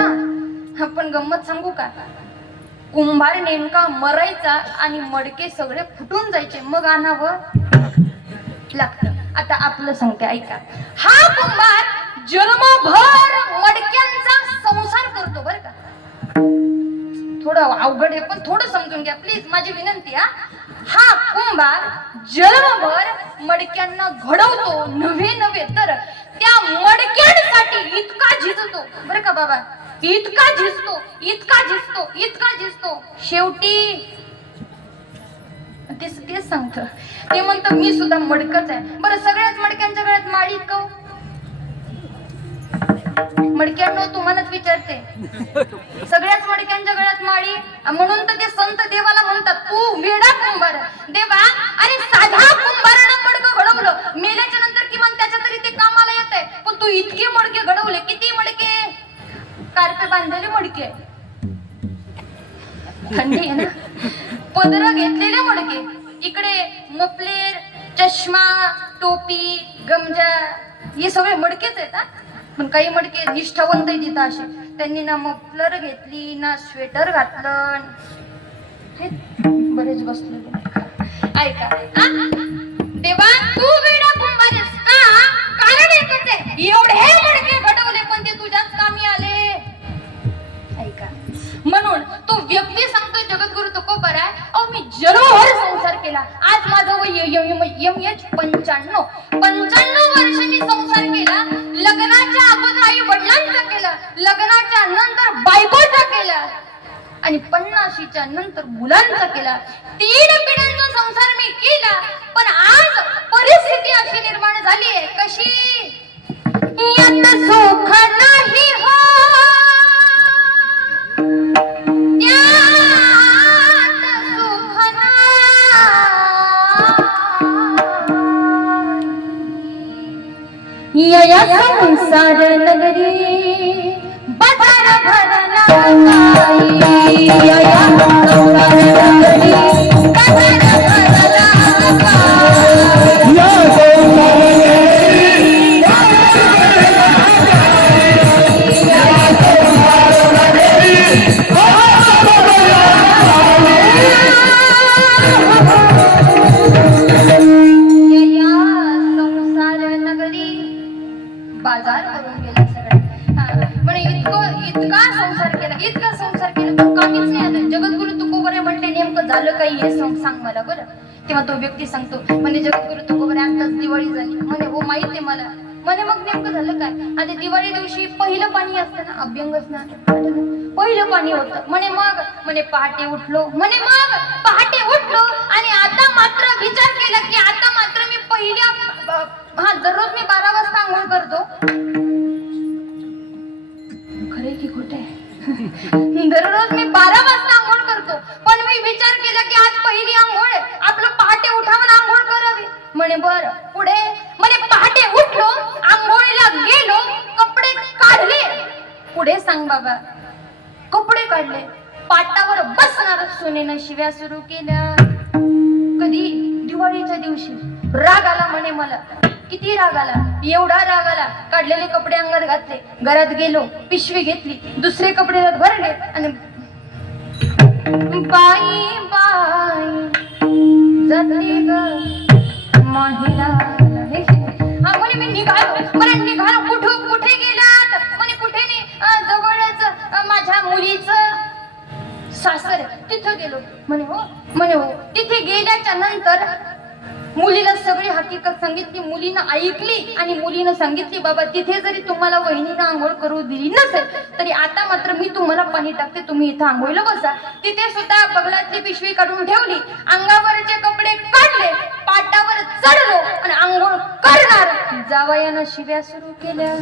हा, पण गंमत सांगू का, कुंभार नेमका मरायचा आणि मडके सगळे फुटून जायचे, मग आणावं लागतं. आता आपलं सांगते, ऐका, हा कुंभार जन्मभर मडक्यांचा संसार करतो बरं का. थोडं अवघड आहे पण थोडं समजून घ्या प्लीज, माझी विनंती. हा कुंभार जन्मभर मडक्यांना घडवतो नव्हे तर त्या मडक्यांसाठी इतका झिजतो बरं का बाबा, इतका झिजतो शेवटी तेच सांगतं. ते म्हणतं मी सुद्धा मडकच आहे. बरं सगळ्याच मडक्यांच्या गळ्यात माळी का? मडक्यांनो तुम्हालाच विचारते, सगळ्याच मडक्यांच्या गळ्यात माळी? म्हणून तर ते संत देवाला म्हणतात तू वेडा कुंभार. देवा अरे साधा कुंभारानं मडकं घडवलं, मेल्याच्या नंतर किमान त्याच्या तरी ते कामाला येत आहे, पण तू इतके मडके घडवले. किती मडके? कार्पे बांधलेले मडके, थंडी आहे ना, पदर घेतलेले मडके. इकडे मफलेर, चष्मा, टोपी, गमजा हे सगळे मडकेच आहेत. पण काही मडके निष्ठावंत आहेत असे, त्यांनी ना मफलर घेतली ना स्वेटर घातलं. हे बरेच बसले ऐका. देवा तू वेडा कुंभारस का? कारण एकच आहे, एवढे मडके घडवले पण ते तुझ्याच कामी आले. ऐका म्हणून तो व्यक्ती सांगतोय जगद्गुरु तुकोबर आहे, अहो मी जन्मभर संसार केला. आज माझं वय एमएच 95 वर्ष मी संसार केला. लग्नाच्या अगोदर आई वडिलांचं केलं, लग्नाच्या नंतर बायकोचं केलं आणि 50च्या नंतर मुलांचा केला. 3 पिढ्यांचा संसार मी केला. पण आज परिस्थिती अशी निर्माण झाली आहे. कशी? यात सुख नाही हो, या संसार नगरी बाजार भरला काही. या संसार नगरी बाजार भरला काही. या बाजार करून गेला सगळं. पण इतका संसार केला पण काहीच नाही आलं. जगद्गुरु तुकोबरे म्हटले नेमकं झालं काही हे सांग मला बरं. तेव्हा तो व्यक्ती सांगतो म्हणे जगद्गुरु तुकोबरे आताच दिवाळी झाली. म्हणे हो माहित आहे मला. म्हणे मग नेमकं झालं काय? आणि दिवाळी दिवशी पहिलं पाणी असतं ना, अभ्यंग स्नान, पहिलं पाणी होतं. म्हणे पहाटे उठलो. म्हणे मग पहाटे उठलो आणि आता मात्र विचार केला की आता मात्र मी दररोज मी 12 वाजता आंघोळ करतो. खरे की खोटे? दररोज मी 12 वाजता आंघोळ करतो, पण मी विचार केला की आज पहिली आंघोळ आपलं पहाटे उठावून आंघोळ करावी. म्हणे बर पुढे? म्हणे पहाटे उठलो, आंघोळीला गेलो, कपडे काढले. पुढे सांग बाबा. कपडे काढले, पाटावर बसणार सुनेनं शिव्या सुरू केल्या. कधी? दिवाळीच्या दिवशी. राग आला म्हणे मला. किती राग आला? एवढा राग आला, काढलेले कपडे अंगात घातले, घरात गेलो, पिशवी घेतली, दुसरे कपडे भरले आणि बाई बाई जाते ग महिला. म्हणे मी निघालो. कुठे गेलात? म्हणे कुठे नाही, जवळच माझ्या मुलीचं सासर तिथं गेलो. म्हणे हो. तिथे गेल्याच्या नंतर मुलीला सगळी हकीकत सांगितली. मुलीनं ऐकली आणि मुलीनं सांगितली बाबा तिथे जरी तुम्हाला वहिनीनं आंघोळ करू दिली नसेल तरी आता मात्र मी तुम्हाला पाणी टाकते, तुम्ही इथं आंघोळीला बसा. तिथे सुद्धा बगलातली पिशवी काढून ठेवली, अंगावरचे कपडे काढले, पाटावर चढलो आणि आंघोळ करणार. जावयानं शिव्या सुरू केल्या.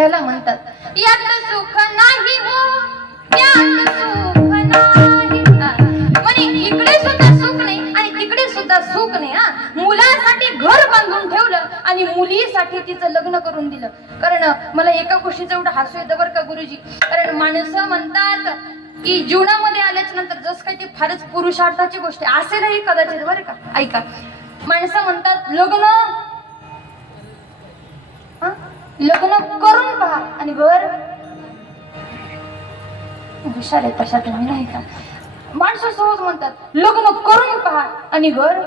याला म्हणतात यात सुख नाही हो, यात सुख नाही. म्हणे इकडे सुद्धा सुख नाही आणि तिकडे सुद्धा सुख नाही. मुलासाठी घर बांधून ठेवलं आणि मुलीसाठी तिचं लग्न करून दिलं. कारण मला एका गोष्टीचं एवढं हसू येतं बरं का गुरुजी. कारण माणसं म्हणतात की जीवनामध्ये आल्याच्या नंतर जसं काही ते फारच पुरुषार्थाची गोष्ट असेलही कदाचित बरं का. ऐका, माणसं म्हणतात लग्न करून पहा आणि घर. हुशार आहे तशा तुम्ही नाही का? माणसं सहज म्हणतात लग्न करून पहा आणि घर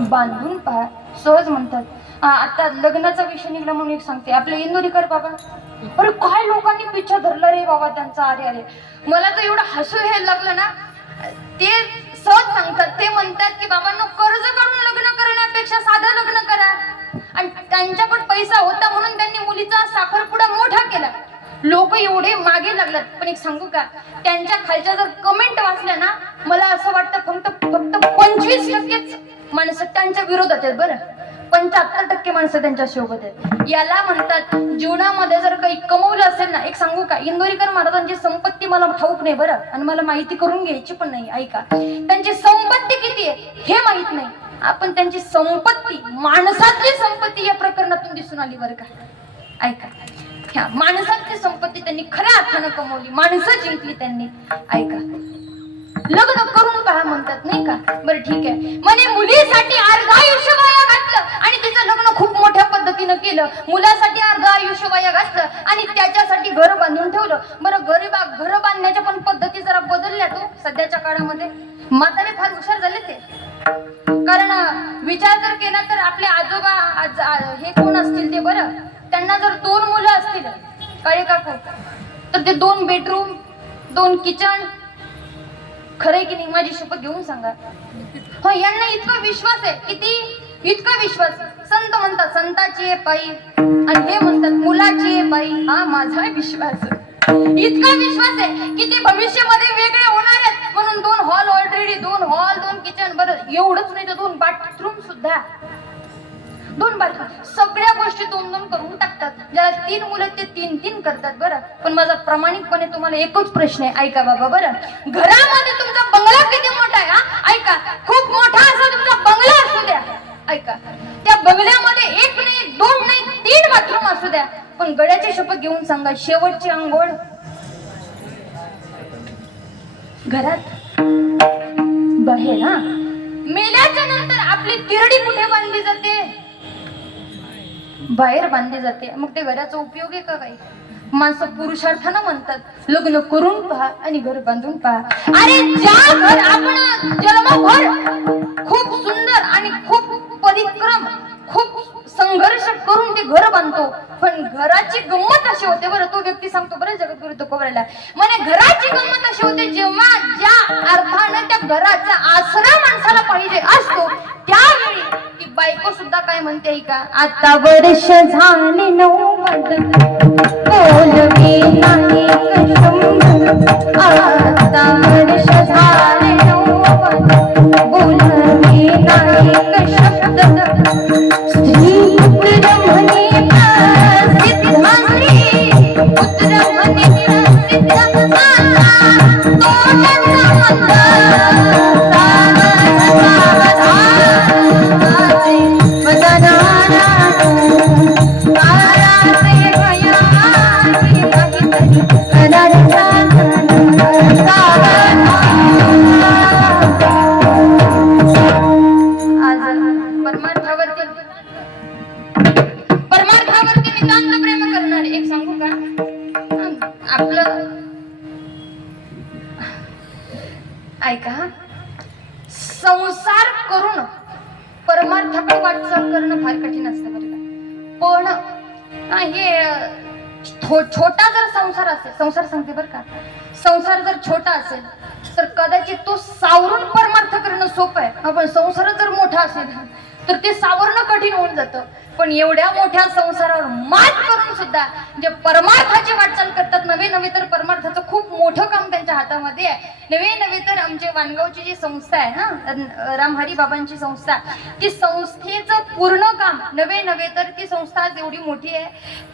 बांधून पहा. सहज म्हणतात. आता लग्नाचा विषय निघला म्हणून एक सांगते. आपले इंदोरीकर बाबा, अरे काय लोकांनी पिच्छा धरला रे बाबा त्यांचा. अरे मला तर एवढं हसू यायला लागलं ना. ते सहज सांगतात. ते म्हणतात की बाबांनो कर्ज काढून लग्न करण्यापेक्षा साधं लग्न करा. आणि त्यांच्याकडे पैसा होता म्हणून त्यांनी मुलीचा साखरपुडा मोठा केला. लोक एवढे मागे लागलात. पण एक सांगू का, त्यांच्या खालच्या जर कमेंट वाचल्या ना, मला असं वाटतं फक्त 25% माणसं त्यांच्या विरोधात आहेत बरं. 75% माणसं त्यांच्या सोबत आहेत. याला म्हणतात जीवनामध्ये जर काही कमवलं असेल ना, एक सांगू का, इंदोरीकर महाराजांची संपत्ती मला ठाऊक नाही बरं, आणि मला माहिती करून घ्यायची पण नाही. ऐका, त्यांची संपत्ती किती आहे हे माहित नाही, आपण त्यांची संपत्ती, माणसातली संपत्ती या प्रकरणातून दिसून आली बरं का. ऐका, ह्या माणसातली संपत्ती त्यांनी खऱ्या अर्थानं कमवली, माणसं जिंकली त्यांनी. ऐका, लग्न करून पहा म्हणतात नाही का. बरं ठीक आहे, म्हणे मुलीसाठी अर्ध आयुष्य वाया घातलं आणि तिचं लग्न खूप मोठ्या पद्धतीनं केलं. मुलासाठी अर्ध आयुष्य वाया घातलं आणि त्याच्यासाठी घर बांधून ठेवलं. बरं, घर बांधण्याच्या पण पद्धती जरा बदलल्या तो सध्याच्या काळामध्ये. म्हातारे फार हुशार झाले ते. कारण विचार जर केला तर आपले आजोबा हे कोण असतील ते बरं, त्यांना जर 2 मुलं असतील काळे काकू, तर ते 2 बेडरूम 2 किचन, खरंय की नाही, माझी शपथ घेऊन सांगा. हो, यांना इतका विश्वास आहे. किती इतका विश्वास, संत म्हणतात संताची पायी आणि हे म्हणतात मुलाची पायी. हा माझा विश्वास, इतका विश्वास आहे की ते भविष्यामध्ये वेगळे होणार आहेत म्हणून 2 हॉल ऑलरेडी, 2 हॉल 2 किचन. बरं, एवढंच नाही तर 2 बाथरूम सुद्धा, 2 बाथरूम, सगळ्या गोष्टी 2-2 करून टाकतात. ज्याला 3 मुलं ते 3-3 करतात बरं. पण माझा प्रामाणिकपणे तुम्हाला एकच प्रश्न आहे, ऐका बाबा बरं. घरामध्ये तुमचा बंगला किती मोठा आहे? हा ऐका, खूप मोठा असा तुमचा बंगला असू द्या. ऐका, त्या बंगल्यामध्ये 1 नाही 2 नाही 3 बाथरूम असू द्या, पण गड्याची शपथ घेऊन सांगा, शेवटची अंघोळ घरात, बाहेर. हा, मेल्याच्या नंतर आपली तिरडी कुठे बांधली जाते? बाहेर बांधली जाते. मग ते घराचा उपयोग आहे का काही? माणसं पुरुषार्थानं म्हणतात लग्न करून पहा आणि घर बांधून पहा. अरे ज्या घर आपण जन्मभर खूप सुंदर आणि खूप परिक्रम, खूप संघर्ष करून ते घर बांधतो, पण घराची गंमत अशी होते बरं. तो व्यक्ती सांगतो बरं, जगद्गुरु तुकोबराला म्हणे घराची गंमत अशी होते जेव्हा ज्या अर्थाने त्या घराचा आसरा माणसाला पाहिजे असतो, त्यावेळी ती बायको सुद्धा काय म्हणते का, आता वर्ष झाले 90, बोलवी नाही कशंभर. आता वर्ष झाले 90, बोलवी नाही कशब्द. स्त्री पुत्र म्हणे प्रसिद्ध, पुत्र म्हणे प्रसिद्ध, परमार्थावरती नितांत प्रेम करणारे. एक सांगू का, आपलं ऐका, संसार करून परमार्थाकडे वाटचाल करणं फार कठीण असतं बरं का. पण हे छोटा जर संसार असेल, संसार सांगते बरं का, संसार जर छोटा असेल तर कदाचित तो सावरून परमार्थ करणं सोपं आहे. आपण संसार जर मोठा असेल तर ते सावरणं कठीण होऊन जातं. पण एवढ्या मोठ्या संसारावर मात करून सुद्धा जे परमार्थाची वाटचाल करतात, नवे नवे तर परमार्थाचं खूप मोठं काम त्यांच्या हातामध्ये आहे. नवे नवे तर आमचे वाणगावची जी संस्था आहे ना, रामहरी बाबांची संस्था, ती संस्थेचं पूर्ण काम नवे नवे तर ती संस्था आज एवढी मोठी आहे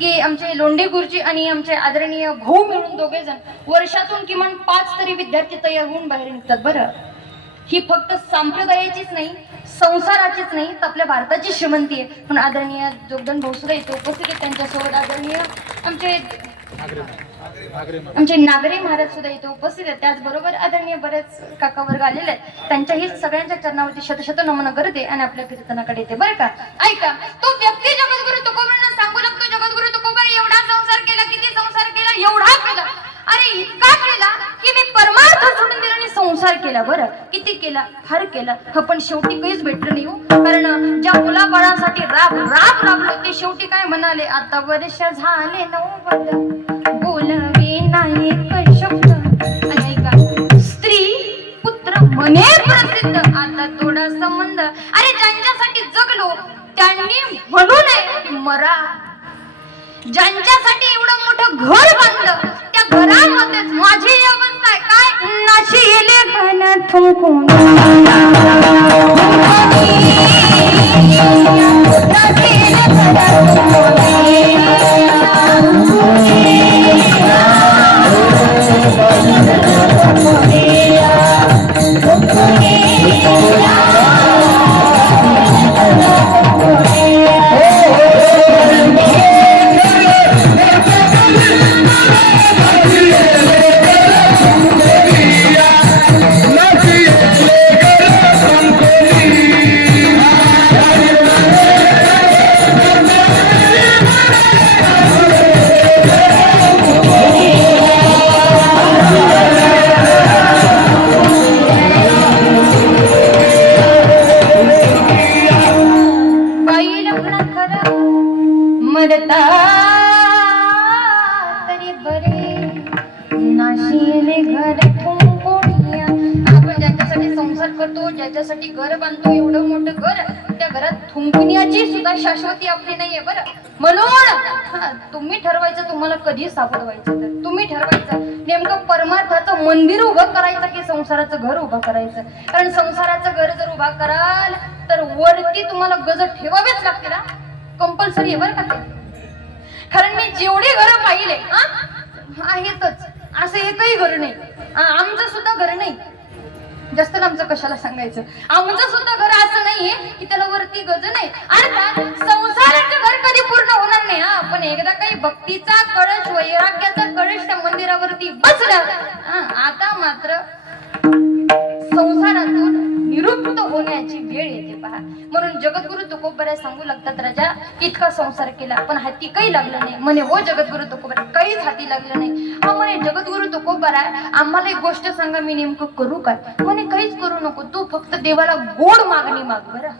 की आमचे लोंढे गुरुजी आणि आमचे आदरणीय भाऊ मिळून 2 जण वर्षातून किमान 5 तरी विद्यार्थी तयार होऊन बाहेर निघतात बरं. ही फक्त संप्रदायाचीच नाही, संसाराचीच नाही, तर आपल्या भारताची श्रीमंती आहे. पण आदरणीय जोगदंड भाऊ सुद्धा इथे उपस्थित आहेत. त्यांच्यासोबत आदरणीय आमचे नागरे महाराज सुद्धा इथे उपस्थित आहेत. त्याचबरोबर आदरणीय बरेच काका वर्ग आलेले आहेत. त्यांच्याही सगळ्यांच्या चरणावरती शतशत नमन करते आणि आपल्या कीर्तनाकडे येते बरं का. ऐका, तो व्यक्ती जगद्गुरु तुकोबांना सांगू लागतो, जगद्गुरु तुकोबांनी एवढा संसार केला, किती संसार केला, एवढा केला. अरे इतका केला की मी परमार्थ सोडून दिला आणि संसार केला. बरं, किती केला, फार केला. पण शेवटी काहीच भेटलं नाही हो. कारण ज्या मुलाबाळांसाठी राब राबलो ते शेवटी काय म्हणाले, आता वर्ष झाले 90, बोलवे नाही शब्द. आणि ऐका, स्त्री पुत्र म्हणे प्रसिद्ध, आता थोडा संबंध. अरे ज्यांच्यासाठी जगलो त्यांनी म्हणू नये की मरा. ज्यांच्यासाठी एवढं मोठं घर बांधलं त्या घरामध्येच माझी अवस्था आहे काय नाशी येले घाना ठुंकून ज्याच्यासाठी घर बांधतो एवढं मोठं घर त्या घरात थुंकण्याची सुद्धा शाश्वती आपली नाहीये बरं. म्हणून तुम्ही ठरवायचं तुम्हाला कधी सावध व्हायचं तर तुम्ही ठरवायचं नेमकं परमार्थाचं मंदिर उभं करायचं की संसाराचं घर उभं करायचं. कारण संसाराचं घर जर उभा कराल तर वरती तुम्हाला गज ठेवावेच लागते ना, कंपल्सरी आहे बरं का ते. कारण मी जेवढी घरं पाहिले आहेतच असं एकही घर नाही. आमचं सुद्धा घर नाही, जास्त आमचं कशाला सांगायचं, आमचं सुद्धा घर असं नाहीये की त्याला वरती गज नाही. अर्थात संसाराचं घर कधी पूर्ण होणार नाही. पण एकदा काही भक्तीचा कळश वैराग्याचा कळश त्या मंदिरावरती बसला आता मात्र संसारातून निरुक्त होण्याची वेळ येते पहा. म्हणून जगद्गुरु तुकोबराय सांगू लागतात, राजा इतका संसार केला पण हाती काही लागलं नाही. म्हणे हो जगद्गुरु तुकोबराय काहीच हाती लागलं नाही. म्हणे जगद्गुरु तुकोबराय आम्हाला एक गोष्ट सांगा मी नेमकं करू काय. म्हणे काहीच करू नको, तू फक्त देवाला गोड मागणी माग बरं.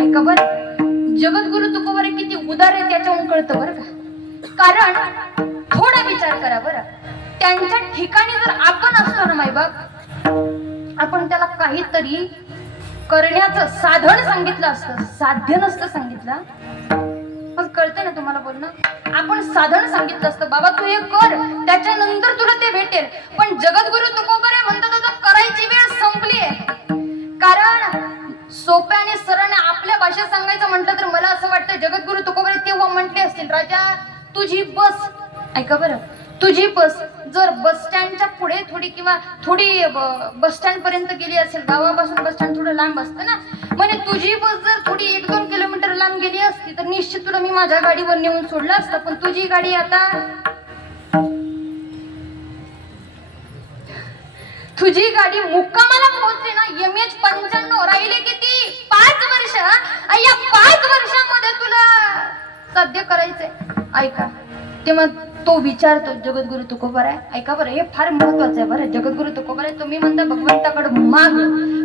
ऐका बरं जगद्गुरु तुकोबराय किती उदार आहे त्याच्याहून कळतं बरं का. कारण थोडा विचार करा बरं, त्यांच्या ठिकाणी जर आपण असतो ना मायबाप, आपण त्याला काहीतरी करण्याचं साधन सांगितलं असतं, साध्य नसतं सांगितलं. पण कळतंय ना तुम्हाला बोलणं, आपण साधन सांगितलं असतं बाबा तू हे कर त्याच्यानंतर तुला ते भेटेल. पण जगद्गुरु तुकोबराय म्हणतात करायची वेळ संपली आहे. कारण सोप्याने सरळने आपल्या भाषेत सांगायचं म्हटलं तर मला असं वाटतं जगद्गुरु तुकोबराय तेव्हा म्हटले असतील, राजा तुझी बस, ऐका बरं, तुझी बस जर बस स्टँडच्या पुढे थोडी किंवा थोडी बस स्टँड पर्यंत गेली असेल, गावापासून बस स्टँड थोडं लांब असतं ना, म्हणजे तुझी बस जर थोडी 1-2 किलोमीटर लांब गेली असती तर निश्चित तुला मी माझ्या गाडीवर नेऊन सोडलं असतं. पण तुझी गाडी आता, तुझी गाडी मुक्कामाला पोहोचली ना MH95 राहिले किती 5 वर्ष. या 5 वर्षांमध्ये तुला साध्य करायचंय. ऐका तेव्हा तो विचारतो जगद्गुरु तुकोबराय, ऐका बरं हे फार महत्वाचं आहे बरं. जगद्गुरु तुकोबराय तुम्ही म्हणता भगवंताकडे माग,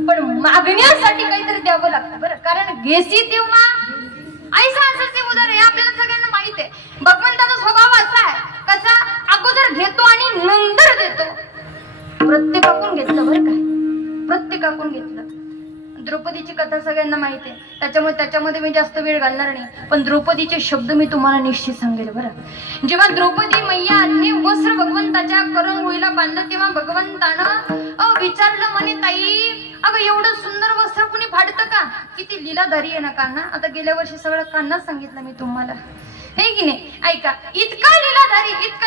पण मागण्यासाठी काहीतरी द्यावं लागतं बरं. कारण घेसी तेव्हा ऐसा असाचे उदार हे आपल्याला सगळ्यांना माहित आहे. भगवंताचा स्वभाव असा आहे कसा, अगोदर घेतो आणि नंतर देतो. प्रत्येकाकडून घेतलं बरं का, प्रत्येकाकडून घेतलं. द्रौपदीची कथा सगळ्यांना माहिती आहे, त्याच्यामध्ये मी जास्त वेळ घालणार नाही. पण द्रौपदीचे शब्द मी तुम्हाला निश्चित सांगेल बरं. जेव्हा द्रौपदी मैयाने वस्त्र भगवंताच्या करंगोळीला बांधलं तेव्हा भगवंतानं विचारलं म्हणे ताई अगं एवढं सुंदर वस्त्र कुणी फाडतं का. किती लीलाधारी आहे ना कान्हा. आता गेल्या वर्षी सगळं कान्हाच सांगितलं मी तुम्हाला, हे की नाही. ऐका इतका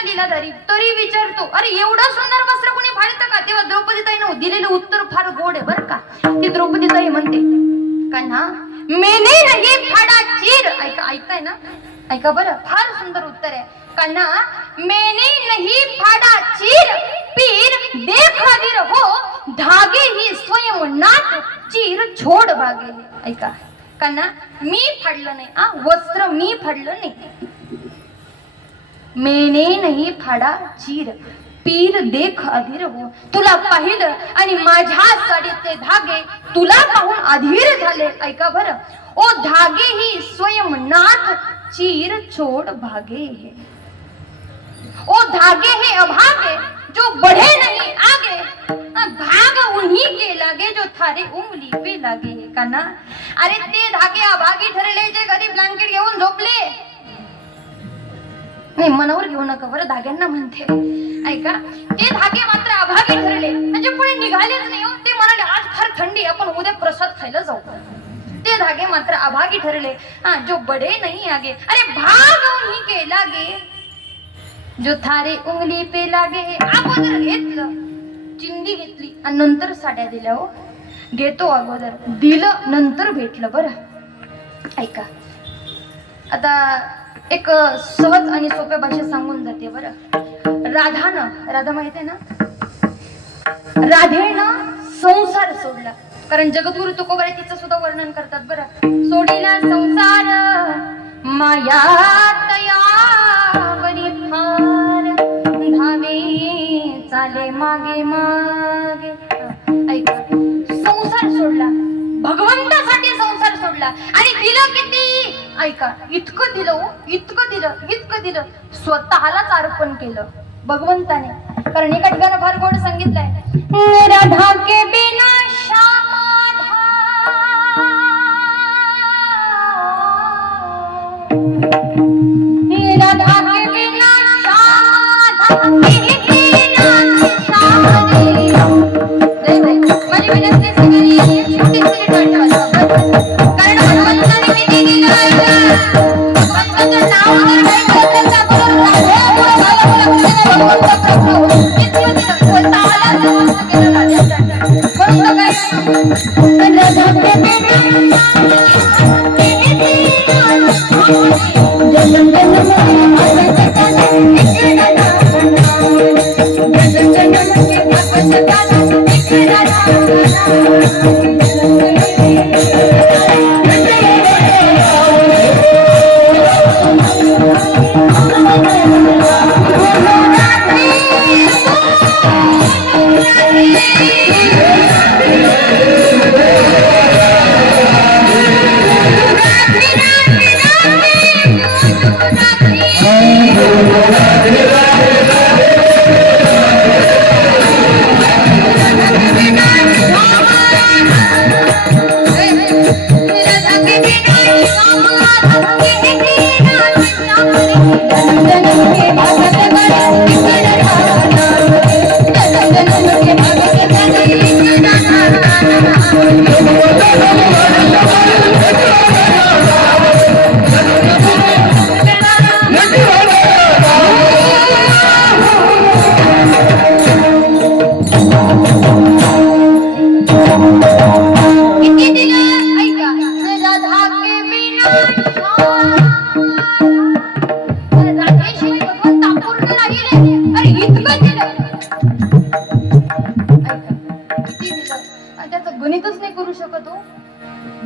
लीलाधारी तरी विचारतो अरे एवढं सुंदर वस्त्र कुणी फाडतं का. तेव्हा द्रौपदीताईनं दिलेलं उत्तर फार गोड आहे बरं का. ती द्रौपदीताई म्हणते कान्हा मेने नाही फाडा चीर. ऐकताय ना, ऐका बरं फार सुंदर उत्तर आहे. कान्हा मेने नहीं फाडा चीर पीर देख हाजीर हो धागे ही स्वयं नाथ चीर छोड भागे. ऐका कान्हा मी फाडलं नाही, वस्त्र मी फाडलं नाही. मेने नाही फाडा चीर पीर देख अधीर हो. तुला पाहिलं आणि माझ्या साडीचे धागे तुला पाहून अधीर झाले. ऐका बरं ओ धागे ही स्वयं नाथ चीर छोड भागे है. ओ धागे हे अभागे जो बढ़े नहीं आगे. भाग उन्हीं के लागे जो थारे उंगली पे लागे काना. अरे ते धागे अभागी ठरले जे घरी ब्लँकेट घेऊन झोपले. नाही मनावर घेऊ नका बरं, धाग्यांना म्हणते ऐका. ते धागे मात्र अभागी ठरले म्हणजे पुढे निघालेच नाही हो. ते म्हणाले आज फार थंडी, आपण उद्या प्रसाद खायला जाऊ. ते धागे मात्र अभागी ठरले. हा जो बडे नाही आगे. अरे भाग उन्हीं के लागे जो थारे उंगली पे लागे. अगोदर घेतलं, चिंदी घेतली आणि नंतर साड्या दिल्या हो. घेतो अगोदर, दिलं नंतर भेटलं बरं ऐका. आता एक सहज आणि सोप्या भाषेत सांगून जाते बरं. राधा माहिती आहे ना, राधेनं संसार सोडला. कारण जगद्गुरु तुकोबारे तिचं सुद्धा वर्णन करतात बरं. सोडीला संसार माया तया बरी फार धावे चाले मागे मागे. ऐका, संसार सोडला, भगवंतासाठी संसार सोडला आणि दिलं किती ऐका. इतकं दिलं स्वतःलाच अर्पण केलं भगवंताने. कारण एका ठिकाणी फार गोड सांगितलंय, राधा के बिना राधा के बिना माझी विनंती सगळी शेवटी कारण भगवंताने किती दिलं. भगवंताचं नाव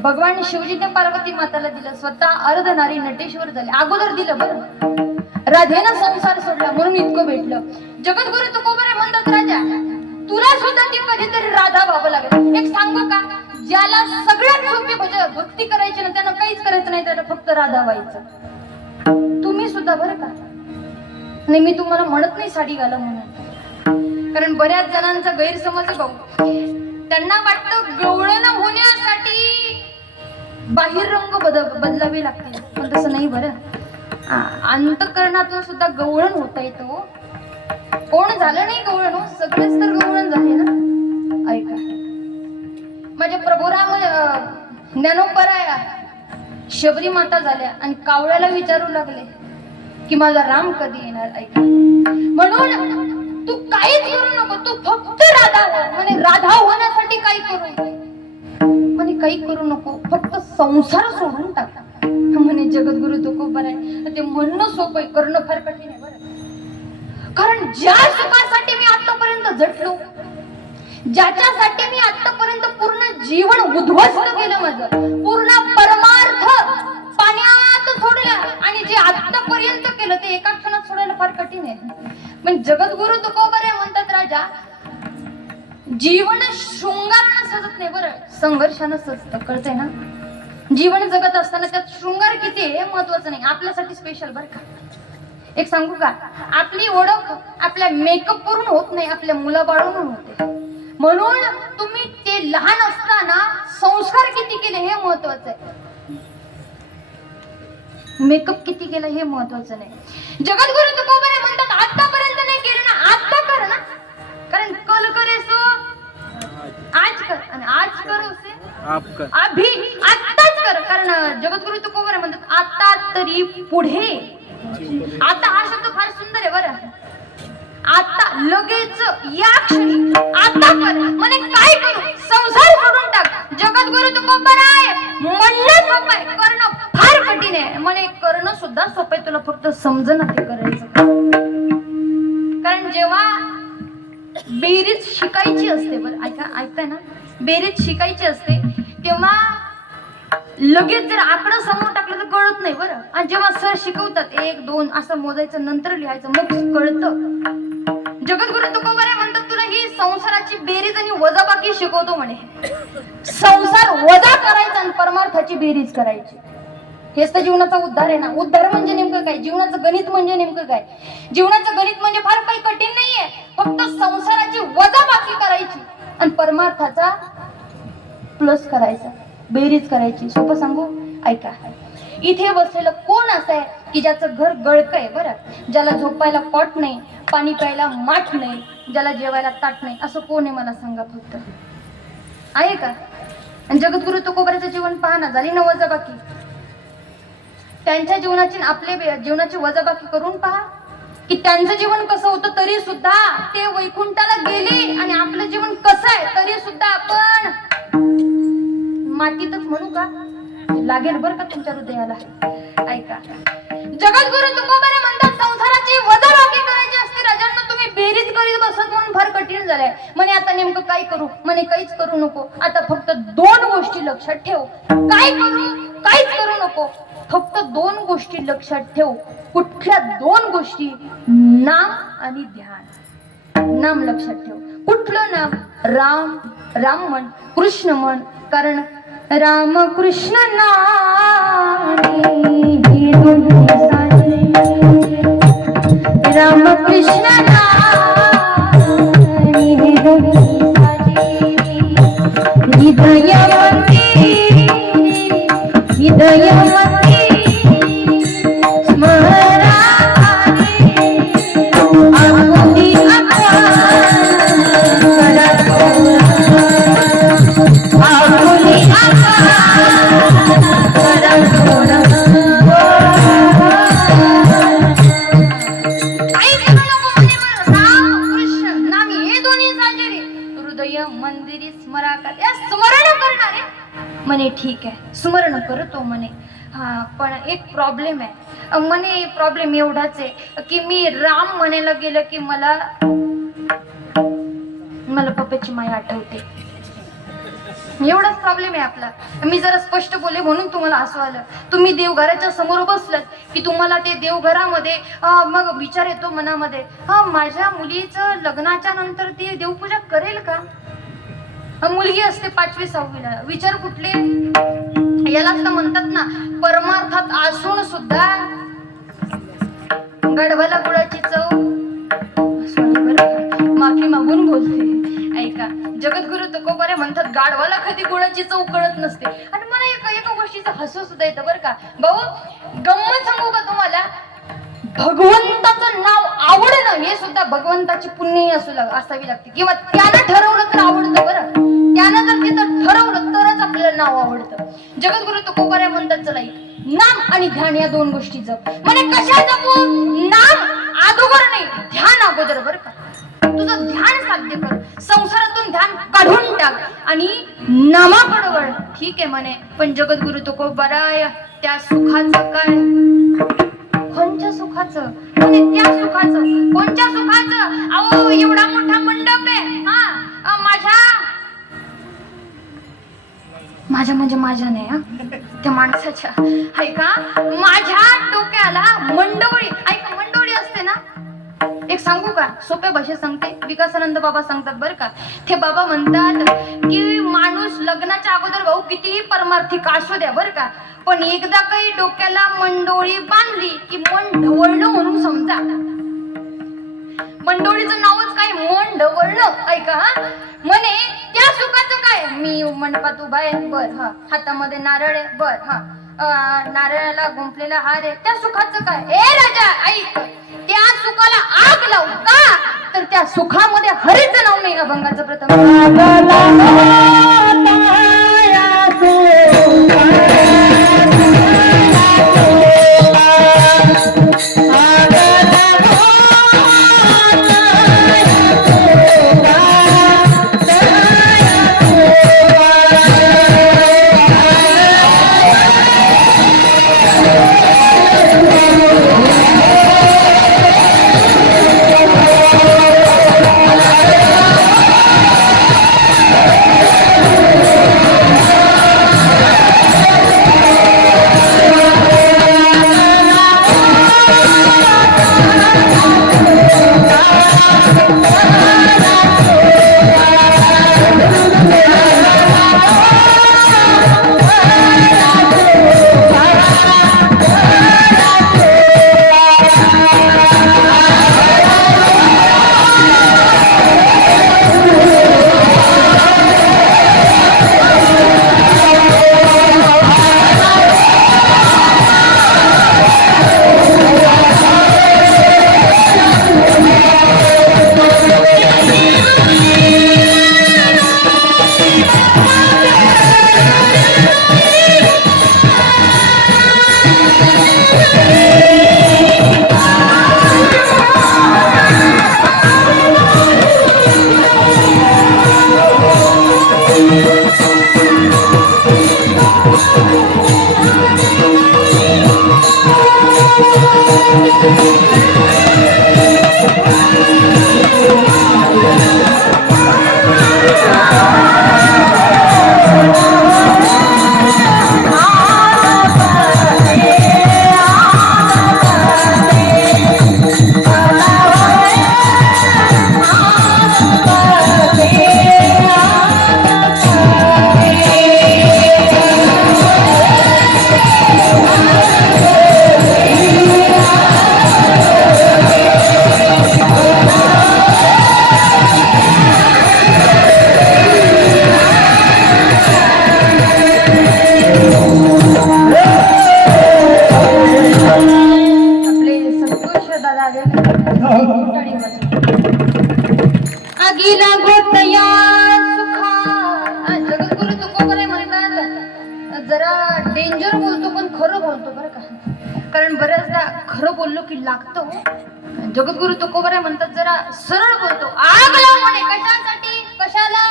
भगवान शिवजीने पार्वती माताला दिलं, स्वतः अर्धनारी नटेश्वर झाले. अगोदर दिलं बरं. राधेनं संसार सोडला म्हणून इतकं भेटलं. जगद्गुरु तुकोबारे म्हणतात, राजा तुला सुद्धा ती कधीतरी राधा व्हावं लागेल. एक सांगू का, ज्याला सगळ्यात सोपी भक्ती करायची ना त्यानं काहीच करायचं नाही, त्याला फक्त राधा व्हायचं. तुम्ही सुद्धा बरं का. नाही मी तुम्हाला म्हणत नाही साडी घाला म्हणून, कारण बऱ्याच जणांचा गैरसमज आहे भाऊ. त्यांना वाटतं गवळण होण्यासाठी बाहेर रंग बदलावे लागतील, पण तसं नाही बरं. अंतःकरणातून सुद्धा गवळण होता येतो. कोण झालं नाही गवळण हो, सगळेच तर गवळण झाले ना. ऐका, माझ्या प्रभुराम ज्ञानोपराया शबरी माता झाल्या आणि कावळ्याला विचारू लागले की माझा राम कधी येणार. ऐका, म्हणून तू काहीच करू नको, तू फक्त राधा हो. म्हणे राधा होण्यासाठी काही करू म्हणे, काही करू नको, फक्त संसार सोडून टाका म्हणे. जगद्गुरु तुकोबाराय ते म्हणणं सोपं आहे, करणं फार कठीण आहे बरं. कारण ज्या सुखासाठी मी आतापर्यंत झटलो, ज्याच्यासाठी मी आतापर्यंत पूर्ण जीवन उद्ध्वस्त केलं, माझं पूर्ण परमार्थ पाण्यात सोडलं, आणि जे आतापर्यंत केलं ते एका क्षणात सोडायला फार कठीण आहे. पण जगद्गुरु तुकोबाराय म्हणतात, राजा जीवन शृंगारनं सजत नाही बरं, संघर्षानं सजतं. कळतंय ना. जीवन जगत असताना त्यात शृंगार किती हे महत्वाचं नाही, आपल्यासाठी स्पेशल बरं का. एक सांगू का, आपली ओळख आपल्या मेकअप वरून होत नाही, आपल्या मुलाबाळून होते. म्हणून तुम्ही ते लहान असताना संस्कार किती केले हे महत्वाचं आहे, मेकअप किती केलं हे महत्वाचं नाही. जगद्गुरु तुकोबाने म्हणतात आतापर्यंत नाही केलं ना आता कर ना, कारण कल करे सो आज कर आणि आज करो से अभी आताच कर. कारण जगद्गुरु तुकोबाने म्हणतात आता तरी पुढे. आता हा शब्द फार सुंदर आहे बरं. आता लगेच या क्षणी आता कर म्हणे काय करू, संसार सोडून टाक. जगद्गुरु तुकोबाराय म्हणणं सोपं आहे, करणं फार कठीण आहे. म्हणे करणं सुद्धा सोपं आहे, तुला फक्त समजणं ते करायचं. कारण जेव्हा बेरीज शिकायची असते बरं, ऐकताय ना, बेरीज शिकायची असते तेव्हा लगेच जर आकडा समोर टाकलं तर कळत नाही बरं. आणि जेव्हा सर शिकवतात 1 2 असं मोजायचं नंतर लिहायचं मग कळतं. जगद्गुरु तुकोबाराय म्हणतात तुला ही संसाराची बेरीज आणि वजाबाकी शिकवतो म्हणे. संसार वजा करायचा आणि परमार्थाची बेरीज करायची. हेच तर जीवनाचा उद्धार आहे ना. उद्धार म्हणजे नेमकं काय, जीवनाचं गणित म्हणजे नेमकं काय. जीवनाचं गणित म्हणजे फार काही कठीण नाहीये, फक्त संसाराची वजाबाकी करायची आणि परमार्थाचा प्लस करायचा, बेरीज करायची. सोपं सांगू, ऐका. इथे बसलेलं कोण असं आहे की ज्याचं घर गळक आहे बरं, ज्याला झोपायला कॉट नाही, पाणी प्यायला माठ नाही, ज्याला जेवायला ताट नाही, असं कोण आहे मला सांगा फक्त, आहे का? आणि जगद्गुरु तुकोबाराचं जीवन पहा ना, झाली ना वजाबाकी. त्यांच्या जीवनाची आपल्या जीवनाची वजाबाकी करून पहा की त्यांचं जीवन कसं होतं, तरी सुद्धा ते वैकुंठाला गेले. आणि आपलं जीवन कसं आहे तरी सुद्धा आपण मातीतच म्हणू का, लागेल बरं का तुमच्या हृदयाला. ऐका, जगद्गुरु तुकोबाराय म्हणतात संसाराची वजाबाकी करायची असते राजांना, तुम्ही बेरीज करीत बसत म्हणून फार कठीण झालंय. म्हणे आता नेमकं काय करू, म्हणे काहीच करू नको, आता फक्त 2 गोष्टी लक्षात ठेव. काय करू, काहीच करू नको, फक्त 2 गोष्टी लक्षात ठेव. कुठल्या 2 गोष्टी? नाम आणि ध्यान. नाम लक्षात ठेव. कुठलं नाम? राम. राम म्हण, कृष्ण म्हण. कारण राम कृष्ण नामी हे दोन्ही साजे, राम कृष्ण नामी हे दोन्ही साजे. हृदयवती हृदयवती स्मराने आपुली मंदिरी स्मराकार या स्मरण करणारे म्हणे ठीक आहे स्मरण करतो म्हणे. हा पण एक प्रॉब्लेम आहे म्हणे. प्रॉब्लेम एवढाच आहे की मी राम म्हणायला गेलं की मला पप्पाची माय आठवते. एवढाच प्रॉब्लेम आहे आपला. मी जरा स्पष्ट बोले म्हणून तुम्हाला असं आलं. तुम्ही देवघराच्या समोर बसलात की तुम्हाला ते देवघरामध्ये मग विचार येतो मनामध्ये, माझ्या मुलीचं लग्नाच्या नंतर ती देवपूजा करेल का? मुलगी असते 5वी 6वीला. विचार कुठले? यालाच तर म्हणतात ना, परमार्थात असून सुद्धा गडवाला गुळाची चव. माफी मागून बोलते. ऐका, जगद्गुरु तुकोबाराय म्हणतात गाढवाला कधी गुळाची चव कळत नसते. आणि मला एका गोष्टीचं हसू सुद्धा येतं बरं का भाऊ. गंमत सांगू का तुम्हाला? भगवंताचं नाव आवडणं हे सुद्धा भगवंताची पुण्य असावी लागते, किंवा त्यानं ठरवलं तर आवडतं बरं. त्यानं जर तिथं ठरवलं तरच आपल्याला नाव आवडतं. जगद्गुरु तुकोबाराय म्हणतात चला नाम आणि ध्यान या 2 गोष्टी जप. म्हणे कशा जपू? नाम अगोदर नाही, ध्यान अगोदर बरं का. तुझं ध्यान साध्य कर, संसारातून ध्यान काढून टाक आणि नामाकडे वळ. ठीक आहे म्हणे, पण जगद्गुरु तुकोबाराय त्या सुखाचं काय? कोणत्या सुखाचं? म्हणे त्या सुखाचं. कोणत्या सुखाचं? अहो एवढा मोठा मंडप आहे, माझ्या म्हणजे माझ्या नाही, त्या माणसाच्या. ऐका, माझ्या डोक्याला मंडोळी. ऐका, मंडोळी असते ना, एक सांगू का, सोप्या भाषेत सांगते. विकासानंद बाबा सांगतात बरं का. ते बाबा म्हणतात की माणूस लग्नाच्या अगोदर भाऊ कितीही परमार्थिक असू द्या बरं का, पण एकदा काही डोक्याला मंडोळी बांधली की मन ढवळलं म्हणून समजा. मंडोळीचं नावच काय? मन ढवळलं. ऐका, म्हणे त्या सुखाचं काय? मी मंडपात उभा आहे, बर हा, हातामध्ये नारळ आहे, बर हा, नारळाला गुंफलेला हार आहे, त्या सुखाचं काय? ए राजा ऐक, त्या सुखाला आग लावू का? तर त्या सुखामध्ये हरीचं नाव नाही, अभंगाचं प्रथम अगिला गोतया सुखा. जगद्गुरु तुकोबरे म्हणतात, जरा डेंजर बोलतो पण खरं बोलतो बरं का, कारण बऱ्याचदा खरं बोललो की लागतो. जगद्गुरु तुकोबरे म्हणतात जरा सरळ बोलतो. आग लाव म्हणे, कशासाठी? कशाला?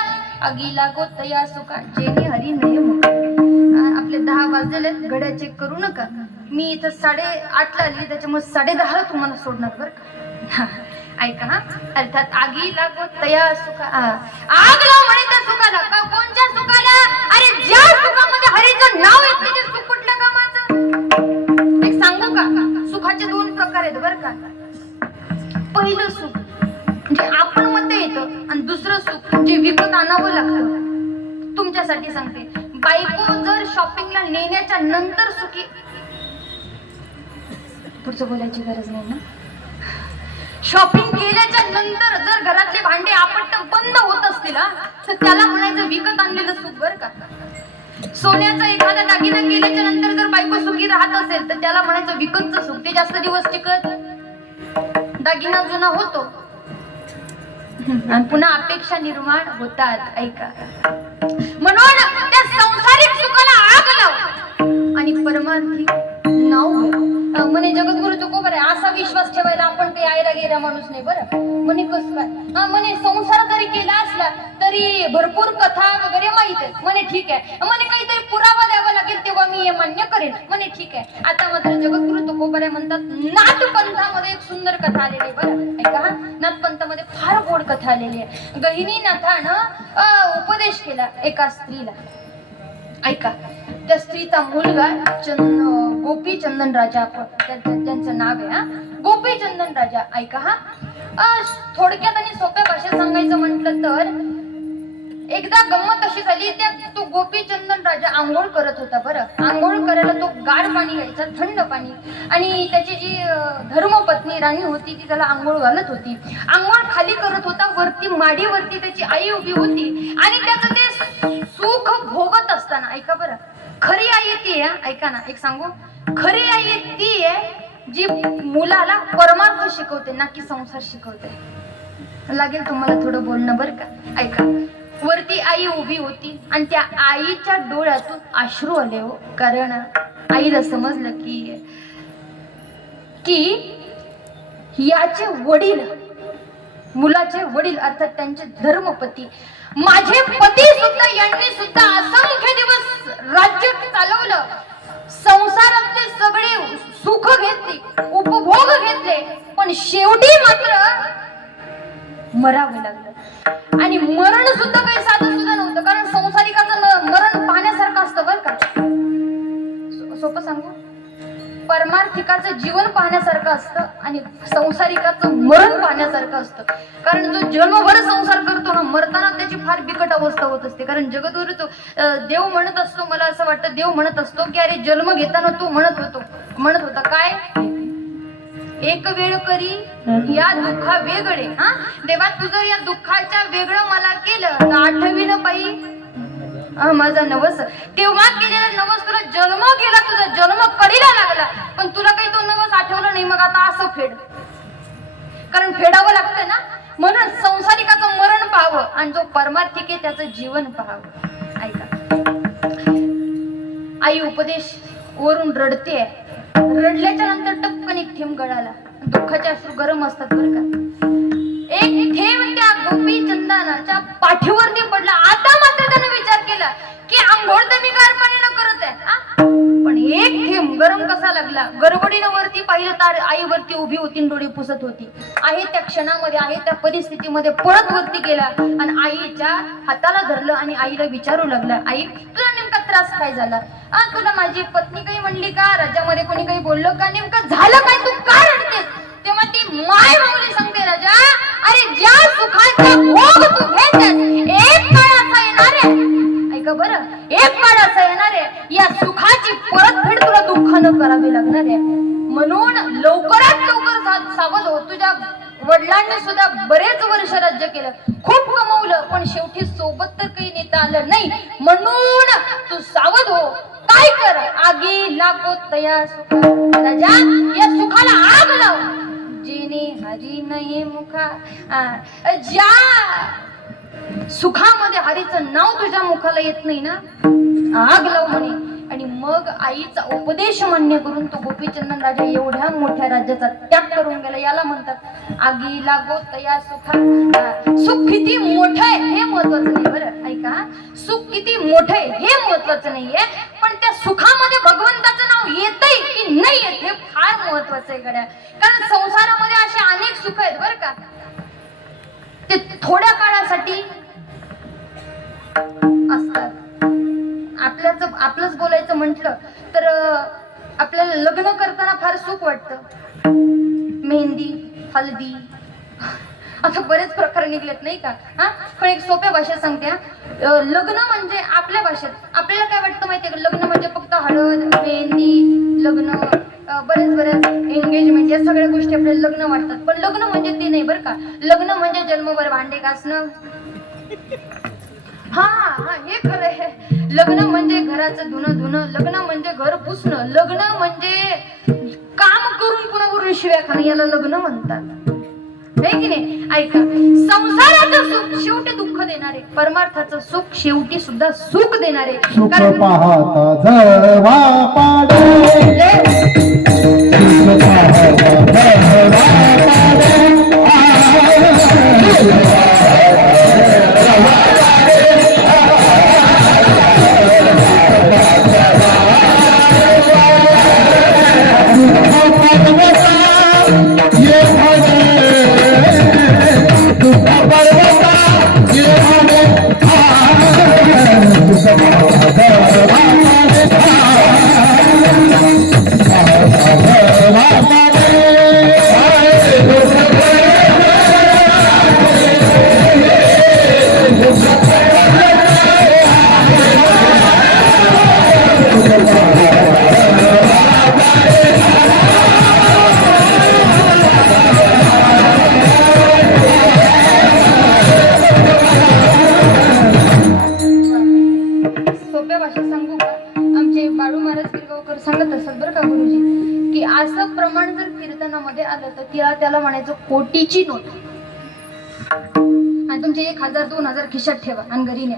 अगिला गोतया सुखा जेणे हरी नाही मुका. आपले 10 वाजलेले, घड्या चेक करू नका. मी इथं 8:30 ला आली, त्याच्यामुळे 10:30 तुम्हाला सोडणार बरं का. ऐका हा, अर्थात आगीला गोतया सुखा, आग लाव म्हणे त्या सुखाला. का? कोणत्या सुखाला? अरे ज्या सुखामध्ये हरीचं नाव येत नाही ते सुख कुठल्या कामाचं? एक सांगू का, सुखाचे 2 प्रकार आहेत बरं का. पहिलं सुख म्हणजे आपण मध्ये येतं, आणि दुसरं सुख जे विकत आणावं लागतं. तुमच्यासाठी सांगते, बायको जर शॉपिंगला नेण्याच्या नंतर सुखी, पुढचं बोलायची गरज नाही ना. शॉपिंग केल्याच्या नंतर जर घरातले भांडे आपट बंद होत असतील तर त्याला म्हणायचं विकत आणलेलं सुख बरं का. सोन्याचा एखादा दागिना केल्याच्या नंतर जर बायको सुखी राहत असेल तर त्याला म्हणायचं विकतचं सुख. ते जास्त दिवस टिकत, दागिना जुना होतो आणि पुन्हा अपेक्षा निर्माण होतात. ऐका, म्हणून त्या संसारिक सुखाला आग लाव आणि परमार्थिक नाव घे. म्हणे जगद्गुरु तुकोबरे, असा विश्वास ठेवायला आपण काही आयरा गेला माणूस नाही बरं. म्हणे कसं काय? म्हणे संसार जरी केला असला तरी भरपूर कथा वगैरे माहित आहे. म्हणे ठीक आहे. म्हणे काहीतरी पुरावा द्यावा लागेल तेव्हा मी हे मान्य करेन. म्हणे ठीक आहे. आता मात्र जगद्गुरु तुकोबरे म्हणतात, नाथ पंथामध्ये एक सुंदर कथा आलेली आहे बरं. ऐका हा, नाथ पंथामध्ये फार गोड कथा आलेली आहे. गहिनीनाथानं उपदेश केला एका स्त्रीला. ऐका, त्या स्त्रीचा मुलगा गोपीचंदन राजा, त्यांचं नाव आहे हा, गोपीचंदन राजा. ऐका हा, थोडक्यात आणि सोप्या भाषेत सांगायचं म्हटलं तर एकदा गंमत अशी झाली, त्या तो गोपीचंदन राजा आंघोळ करत होता. बरं, आंघोळ करायला तो गार पाणी घ्यायचा, थंड पाणी, आणि त्याची जी धर्मपत्नी राणी होती ती त्याला आंघोळ घालत होती. आंघोळ खाली करत होता, वरती माडीवरती त्याची आई उभी होती आणि त्याचं ते सुख भोगत असताना, ऐका बरं, खरी आई ती आहे, ऐका ना, एक सांगू, खरी आई ती आहे जी मुलाला परमार्थ शिकवते, ना की संसार शिकवते. लागेल तुम्हाला थोडं बोलणं बरं का, ऐका. वरती आई उभी होती आणि त्या आईच्या डोळ्यातून अश्रू आले हो, कारण आईला समजलं की याचे वडील, मुलाचे वडील अर्थात त्यांचे धर्मपती, माझे पती सुद्धा, यांनी सुद्धा असंख्य दिवस राज्य चालवलं, संसारातले सगळे सुख घेतले, उपभोग घेतले, पण शेवटी मात्र मरावं लागलं. आणि मरण सुद्धा काही साधं सुद्धा नव्हतं, कारण संसारिकाचं मरण पाहण्यासारखं असतं बरं का. सोपं सांगू, परमार्थिकाचं जीवन पाहण्यासारखं असतं आणि संसारिकाचं मरण पाहण्यासारखं असतं. कारण जो जन्मभर संसार करतो ना, मरताना त्याची फार बिकट अवस्था होत असते. कारण जगद्गुरु तो देव म्हणत असतो, मला असं वाटतं देव म्हणत असतो की अरे जन्म घेताना तू म्हणत होता काय, एक वेळ करी या दुःखा वेगळे. हा देवा, तुझं या दुःखाच्या वेगळं मला केलं तर आठवीनं बाई माझा नवस, तेव्हा केलेला नवस तुला जन्म गेला, तुझा जन्म कडीला लागला, पण तुला काही तो नवस आठवलं नाही. मग आता असं फेड, कारण फेडावं लागतं ना. म्हणून संसारिकाचं मरण पाहावं आणि जो परमार्थिक आहे त्याचं जीवन पाहावं. ऐका, आई उपदेश वरून रडते, रडल्याच्या नंतर टपकन एक थेंब गळाला. दुःखाचे अश्रू गरम असतात बरं का. एक थेंब त्या गोपीचंदनाच्या पाठीवरती पडला. आता मात्र त्याने विचार केला की आंघोळ तर मी गार पाणीनं करत आहे, पण एक थेंब गरम कसा लागला. गडबडीनं वरती पाहिलं तर आई वरती उभी होती, डोळे पुसत होती. आहे त्या क्षणामध्ये, आहे त्या परिस्थितीमध्ये पळत वरती गेला आणि आईच्या हाताला धरलं आणि आईला विचारू लागला, आई तुला नेमका त्रास काय झाला? तुला माझी पत्नी काही म्हणली का? राज्यामध्ये कोणी काही बोललं का? नेमकं झालं काय? तू का रडतेस? तेव्हा ती माय माऊली सांगते, राजा अरे ज्या सुखाचा भोग तू घेतेस, एक काळ असा येणार आहे, ऐका बरं, एक काळ असा येणार आहे या सुखाची परतफेड तुला दुःखानं करावी लागणार आहे. म्हणून लवकरात लवकर सावध हो. तुझ्या वडिलांनी सुद्धा बरेच वर्ष राज्य केलं, खूप कमवलं, पण शेवटी सोबत तर काही नेता आलं नाही. म्हणून तू सावध हो. काय कर, आगी लागो तया सुखा, राजा या सुखाला आग लाव, जेने हरी नये मुखा. ज्या सुखामध्ये हरीचं नाव तुझ्या मुखाला येत नाही ना, आग लाव म्हणे. आणि मग आईचा उपदेश मान्य करून तो गोपीचंदन राजा एवढ्या मोठ्या राज्याचा त्याग करून गेला. याला म्हणतात आगी लागो तया सुखा. सुख किती मोठं आहे हे महत्वाचं नाही बरं, ऐका, सुख किती मोठं आहे हे महत्वाचं नाहीये, पण त्या सुखामध्ये भगवंताचं नाव येतंय की नाही येत हे फार महत्वाचं आहे गड्या. कारण संसारामध्ये असे अनेक सुख आहेत बरं का, ते थोड्या काळासाठी असतात. आपलंच बोलायचं म्हटलं तर आपल्याला लग्न करताना फार सुख वाटतं. मेहंदी, हल्दी, आता बरेच प्रकार निघलेत नाही का. पण एक सोप्या भाषेत सांगते. लग्न म्हणजे आपल्या भाषेत आपल्याला काय वाटतं माहितीये का, लग्न म्हणजे फक्त हळद, मेहंदी, लग्न, बरेच एंगेजमेंट, या सगळ्या गोष्टी आपल्याला लग्न वाटतात. पण लग्न म्हणजे ते नाही बरं का. लग्न म्हणजे जन्मभर भांडे घासणं, हा हे खरं आहे. लग्न म्हणजे घराचं धुणं, लग्न म्हणजे घर पुसणं, लग्न म्हणजे काम करून पुन्हा वरून शिव्या खाणं, याला लग्न म्हणतात, है की नाही. ऐका, संसाराचं सुख शेवटी दुःख देणारे, परमार्थाचं सुख शेवटी सुद्धा सुख देणारे. कारण आलं तर त्याला म्हणायचं कोटीची नोट, आणि तुमचे 1000 2000 खिशात ठेवा आणि घरी न्या,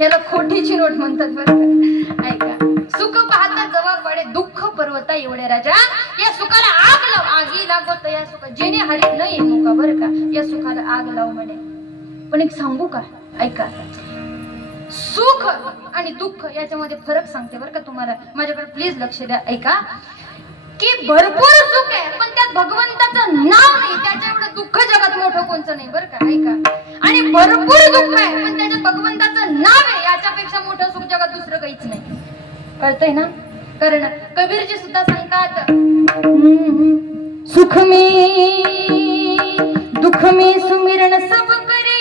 याला खोटीची नोट म्हणतात बरं का. ऐका, सुख पाहता जवळ पडे दुःख पर्वता एवढे राजा, या सुखाला आग लाव, आगी लागत या सुख जेणे हरित न ये मुका, बरं का, या सुखाला आग लाव म्हणे. पण एक सांगू का, ऐका, सुख आणि दुःख याच्यामध्ये फरक सांगते बरं का तुम्हाला, माझ्याकडे प्लीज लक्ष द्या. ऐका की भरपूर सुख आहे पण त्यात भगवंताचं नाव नाही, त्याच्या एवढं दुःख जगात मोठं कोणचं नाही, बरं का. ऐका, आणि भरपूर दुःख आहे पण त्याच्यात भगवंताचं नाव आहे, याच्यापेक्षा मोठं सुख जगात दुसरं काहीच नाही. कळतंय ना? कारण कबीरजी सुद्धा सांगतात, सुख में दुख में सुमिरन सब करे,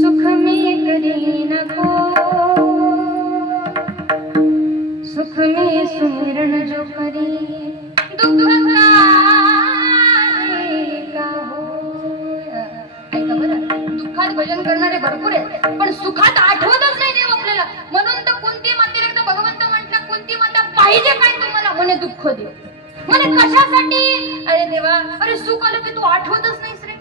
सुख में करे न को, सुख में सुमिरन जो करे, दुःख का होय. ऐका बरं, दुःखात भजन करणारे भरपूर आहेत पण सुखात आठवतच नाही देव आपल्याला. म्हणून तर कुंती मातेला एकदा भगवंत म्हटलं, कुंती माता पाहिजे काय तुम्हाला? म्हणे दुःख दे. म्हणे कशासाठी? अरे देवा, अरे सुख आलं की तू आठवतच नाहीस रे,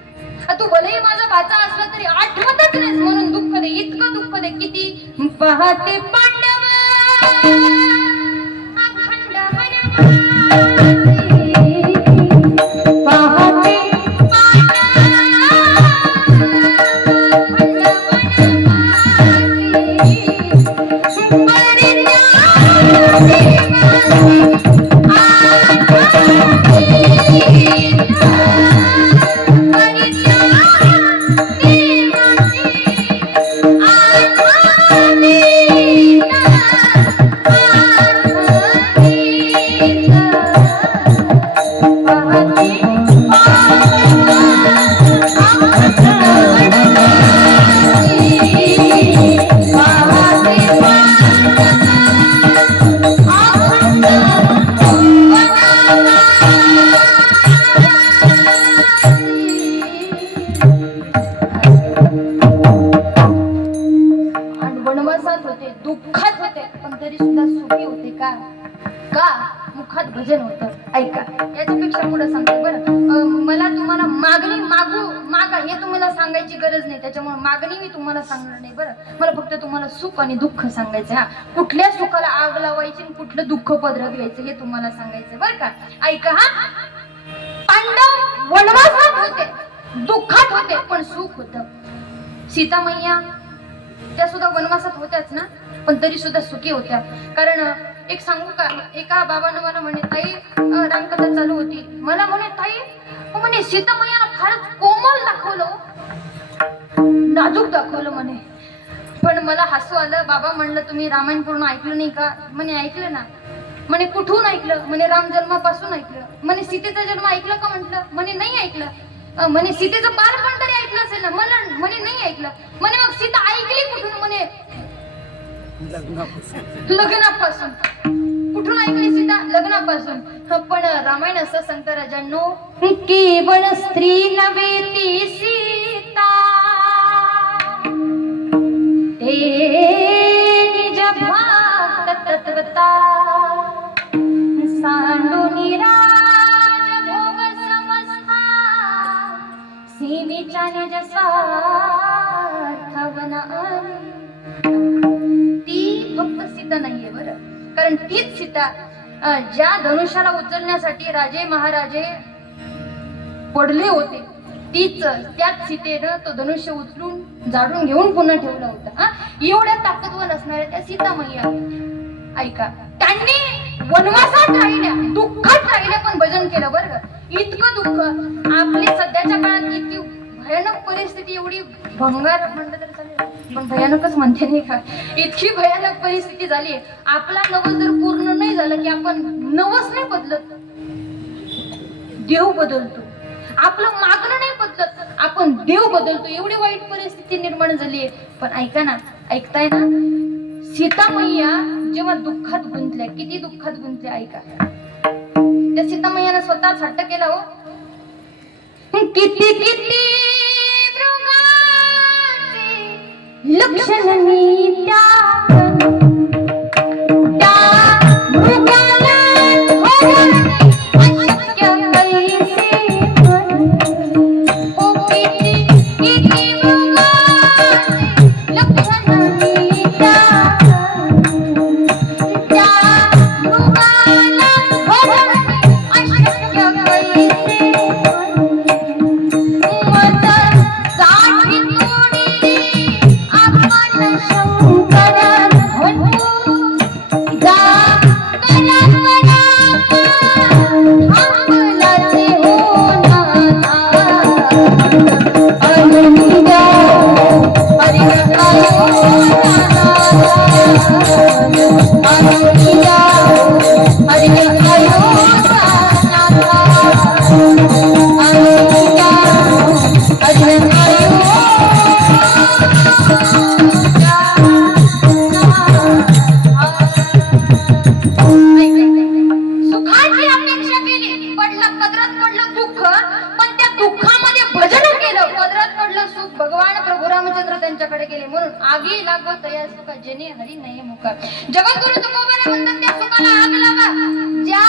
तू भलेही माझा भाचा असला तरी आठवतच नाहीस, म्हणून दुःख दे, इतकं दुःख दे किती पाहते पांडव अखंड भजन होतं. ऐका, याच्यापेक्षा पुढे सांगते बरं. मला तुम्हाला मागा हे तुम्हाला सांगायची गरज नाही, त्याच्यामुळे मागणी मी तुम्हाला सांगणार नाही बरं. मला फक्त तुम्हाला सुख आणि दुःख सांगायचं. हा, कुठल्या सुखाला आग लावायची आणि कुठलं दुःख पदरात घ्यायचं हे तुम्हाला सांगायचं बरं का. ऐका, हा, पांडव वनवासात होते, दुःखात होते पण सुख होतं. सीता मैया त्या सुद्धा वनवासात होत्याच ना, पण तरी सुद्धा सुखी होत्या. कारण एक सांगू का, एका बाबानं मला म्हणे, ताई रामकथा चालू होती, मला म्हणे, ताई म्हणे सीता मैयाला फारच कोमल दाखवलं, नाजूक दाखवलं म्हणे. पण मला हसू आलं. बाबा म्हणलं, तुम्ही रामायण पूर्ण ऐकलं नाही का? म्हणे ऐकलं ना. म्हणे कुठून ऐकलं? म्हणे राम जन्मापासून ऐकलं. म्हणे सीतेचा जन्म ऐकलं का? म्हटलं म्हणे नाही ऐकलं. म्हणे सीतेचं बालपण तरी ऐकलं असेल ना? मला म्हणे नाही ऐकलं. म्हणे मग सीता ऐकली कुठून? म्हणे लग्नापासून. कुठून ऐकली सीता? लग्नापासून. पण रामायण असं सांगतं राजांनो, केवळ स्त्री नव्हे ती सीता, ते निज भक्त तत्वता, सांडूनी राज भोग समस्ता, सीमेच्या निज स्वार्थवना. ती फक्त सीता नाहीये बरं, कारण तीच सीता ज्या धनुष्याला उचलण्यासाठी राजे महाराजे पडले होते, त्याच सीतेनं तो धनुष्य उचलून जाडून घेऊन पुन्हा ठेवला होता. हा, एवढ्या ताकदवर असणाऱ्या त्या सीता मैया. ऐका, त्यांनी वनवासात राहिल्या, दुःखात राहिल्या पण भजन केलं बरं का. इतकं दुःख, आपली सध्याच्या काळात इतकी भयानक परिस्थिती, एवढी भंगार म्हणलं तरी चालेल, पण भयानकच म्हणते नाही का, इतकी भयानक परिस्थिती झाली. आपला नवस जर पूर्ण नाही झालं की आपण नवस नाही बदलत, देव बदलतो. आपलं मागणं नाही बदलत, आपण देव बदलतो. एवढी वाईट परिस्थिती निर्माण झालीये. पण ऐका ना, ऐकताय ना, सीता मैया जेव्हा दुःखात गुंतल्या, किती दुःखात गुंतल्या ऐका. त्या सीता मैयानं स्वतःच हट्ट केला हो, किती किती मृगाचे लक्षण त्या मृगाला पदरात पडलं दुःख, पण त्या दुःखामध्ये भजन केलं. पदरात पडलं सुख, भगवान प्रभू रामचंद्र त्यांच्याकडे गेले. म्हणून आगी लागवत या सुखा जने हरी नये मुखा. जगद्गुरु तुकोबारा म्हणतात त्या सुखाला आग लावा. ज्या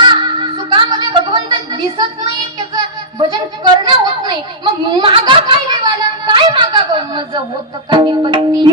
सुखामध्ये भगवंत दिसत नाही त्याचं भजन करणं होत नाही, मग मागा काय देवाला? काय मागा ग? मज होत का विपत्ती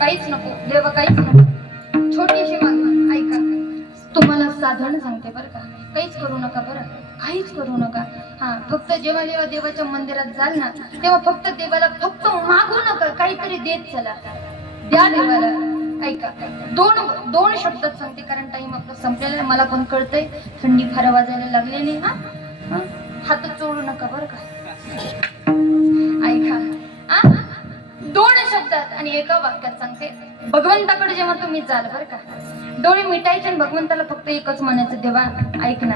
काहीच नको देवा, काहीच नको. छोटीशी मागणी ऐका, तुम्हाला साधारण सांगते बरं का, काहीच करू नका बरं, काहीच करू नका. हा, फक्त जेव्हा जेव्हा देवाच्या मंदिरात जाल ना, तेव्हा फक्त देवाला फक्त मागू नका, काहीतरी देत चला, द्या देवाला. ऐका, दोन शब्दात सांगते कारण टाइम आपला संपलेला आहे. मला पण कळतंय थंडी फार वाजायला लागलेली. हा, हात चोळू नका बरं का. ऐका, दोन शब्दात आणि एका वाक्यात सांगते. भगवंताकडे जेव्हा तुम्ही जाल बरं का, डोळे मिटायचे आणि भगवंताला फक्त एकच म्हणायचं, देवा ऐक ना,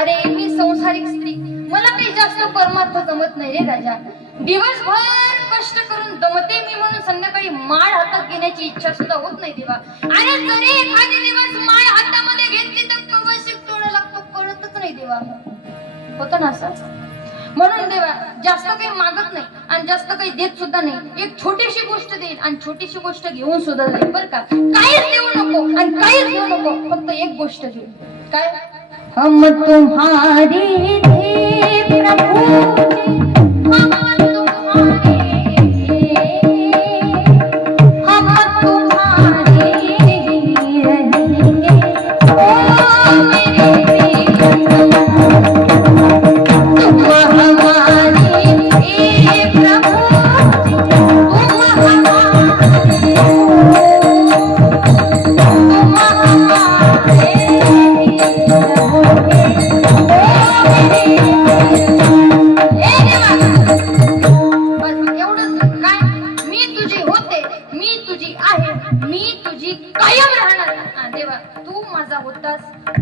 अरे मी संसारिक स्त्री, मला काही जास्त परमार्थ जमत नाही रे राजा. दिवसभर कष्ट करून दमते मी, म्हणून संध्याकाळी माळ हातात घेण्याची इच्छा सुद्धा होत नाही देवा. अरे जरी एखादी दिवस माळ हातामध्ये घेतली तर कवशिक तोडा लागतो, कळतच नाही देवा. होतं ना असं. म्हणून देवा जास्त काही मागत नाही आणि जास्त काही देत सुद्धा नाही. एक छोटीशी गोष्ट देईल आणि छोटीशी गोष्ट घेऊन सुद्धा जाईल बरं का. काहीच देऊ नको आणि काहीच घेऊ नको, फक्त एक गोष्ट घेऊ. काय? हम तुम्हारे थे प्रभु, हम तुम्हारे, हम तुम्हारे रहेंगे ओ मेरे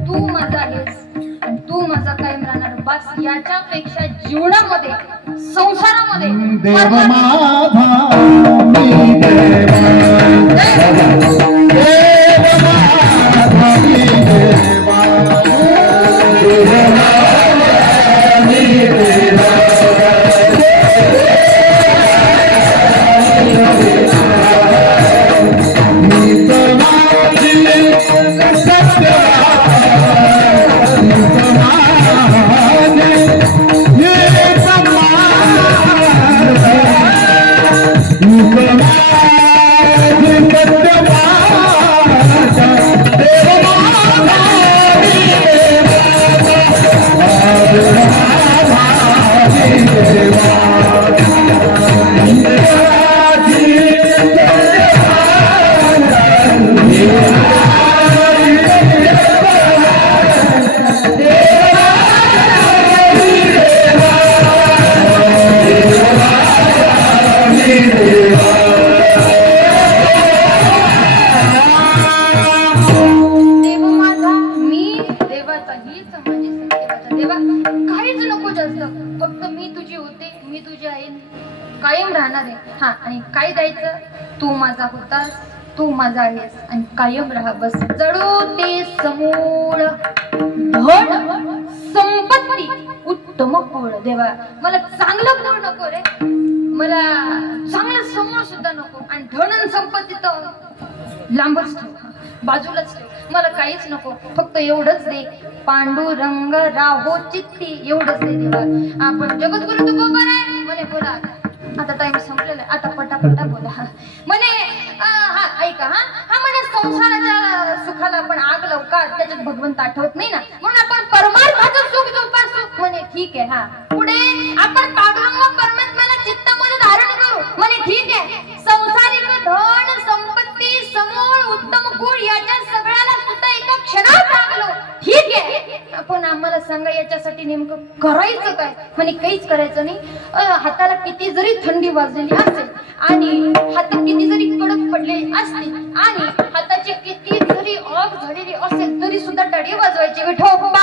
तू माझा आहेस आणि तू माझा कायम राहणार. बस याच्यापेक्षा जीवनामध्ये संसारामध्ये देव माझा मी देव, देव माझा मी फक्त मी तुझी होते, मी तुझी आहे, कायम राहणार आहे. हा, आणि काय द्यायचं, तू माझा होतास, तू माझा आहेस आणि कायम राहा बस. जळो ते समूळ धन संपत्ती उत्तम कुळ. देवा मला चांगलं कुळ नको रे, मला चांगलं समूळ सुद्धा नको, आणि धन आणि संपत्ती तर लांबच ठेव, बाजूलाच ठेव, मला काहीच नको, फक्त एवढंच दे, पांडुरंग राहो चित्ती, एवढंच दे देवा. आपण जगद्गुरु तुकोबर आहे म्हणे, बोला आता टाइम संपलेला आहे, आता पटापटा बोला म्हणे. हा ऐका, हा हा म्हणे संसाराच्या सुखाला आपण आग लावू का, त्याच्यात भगवंत आठवत नाही ना, म्हणून आपण परमार्थाचं सुख जोपासू म्हणे. ठीक आहे, हा पुढे आपण पांडुरंग परमात्म्याला चित्तामध्ये धारण करू म्हणे. ठीक आहे, संसारिक धन संपत्ती समूळ उत्तम गुण याच्या सगळ्याला सुद्धा एका क्षणात लागलो. ठीक आहे, आपण आम्हाला सांगा याच्यासाठी नेमकं करायचं काय म्हणे. काहीच करायचं नाही. हाताला किती जरी थंडी वाजलेली असेल आणि हात किती जरी कडक पडलेले असतील आणि हाताची किती जरी आग झालेली असेल तरी सुद्धा टाळी वाजवायची. विठोबा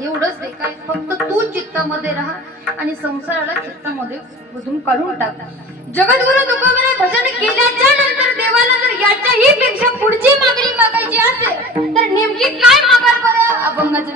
एवढंच दे, काय फक्त तू चित्तामध्ये राहा आणि संसाराला चित्तामध्ये मधून काढून टाक. जगद्गुरु तुकोबराय भजन केल्याच्या नंतर देवाला जर याच्याही पेक्षा पुढची मागणी मागायची असेल तर नेमकी काय मागाल बरं? अभंगाचं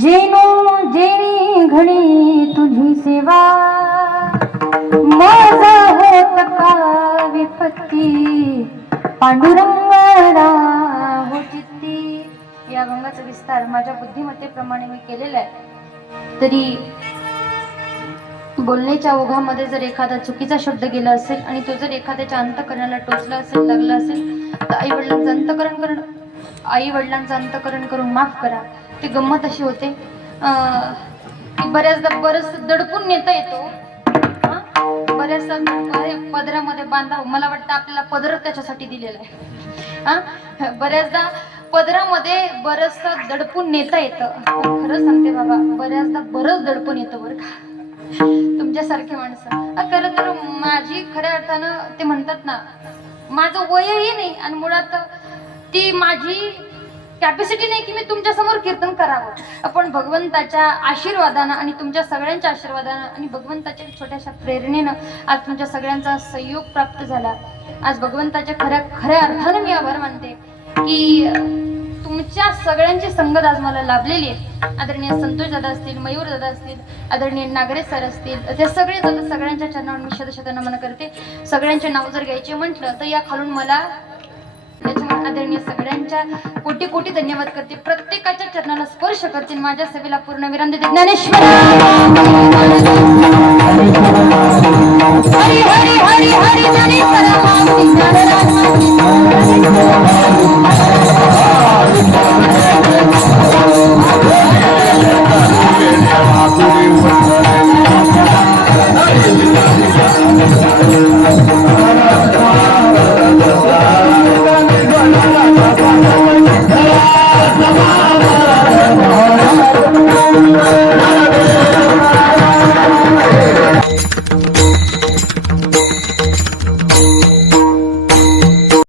जेनो जेनी घडी तुझी सेवा माझा होत का विपत्ती पांडुरंगडा हो चित्ती. या अभंगाचा विस्तार माझ्या बुद्धिमत्तेप्रमाणे मी केलेला आहे. तरी बोलण्याच्या ओघामध्ये जर एखादा चुकीचा शब्द गेला असेल आणि तो जर एखाद्याच्या अंतकरणाला टोचला असेल, लागला असेल, तर आई वडिलांचं अंतकरण करून माफ करा. ती गंमत अशी होते की बऱ्याचदा बरंच दडपून नेता येतो. बऱ्याचदा पदरामध्ये बांधा. मला वाटतं आपल्याला पदर त्याच्यासाठी दिलेला आहे. बऱ्याचदा पदरामध्ये बरंचसा दडपून नेता येतं. खरं सांगते बाबा, बऱ्याचदा बरंच दडपून येतं बरं का तुमच्यासारखे माणसं. खरं तर माझी खऱ्या अर्थानं ते म्हणतात ना, माझं वयही नाही आणि मुळात ती माझी कॅपॅसिटी नाही की मी तुमच्या समोर कीर्तन करावं. पण भगवंताच्या आशीर्वादानं आणि तुमच्या सगळ्यांच्या आशीर्वादानं आणि भगवंताच्या छोट्याशा प्रेरणेनं आज तुमच्या सगळ्यांचा सहयोग प्राप्त झाला. आज भगवंताच्या खऱ्या अर्थानं मी आभार मानते की तुमच्या सगळ्यांची संगत आज मला लाभलेली आहे. आदरणीय संतोष दादा असतील, मयूर दादा असतील, आदरणीय नागरे सर असतील, ते सगळे दादा सगळ्यांच्या चरणावर मी शतशत नमन करते. सगळ्यांचे नाव जर घ्यायचे म्हटलं तर या खालून मला आदरणीय सगळ्यांच्या कोटी कोटी धन्यवाद करते. प्रत्येकाच्या चरणाला स्पर्श करते. माझ्या सभेला पूर्ण विराम देते. ज्ञानेश्वर हरी हरी हरी हरी ज्ञानेश्वर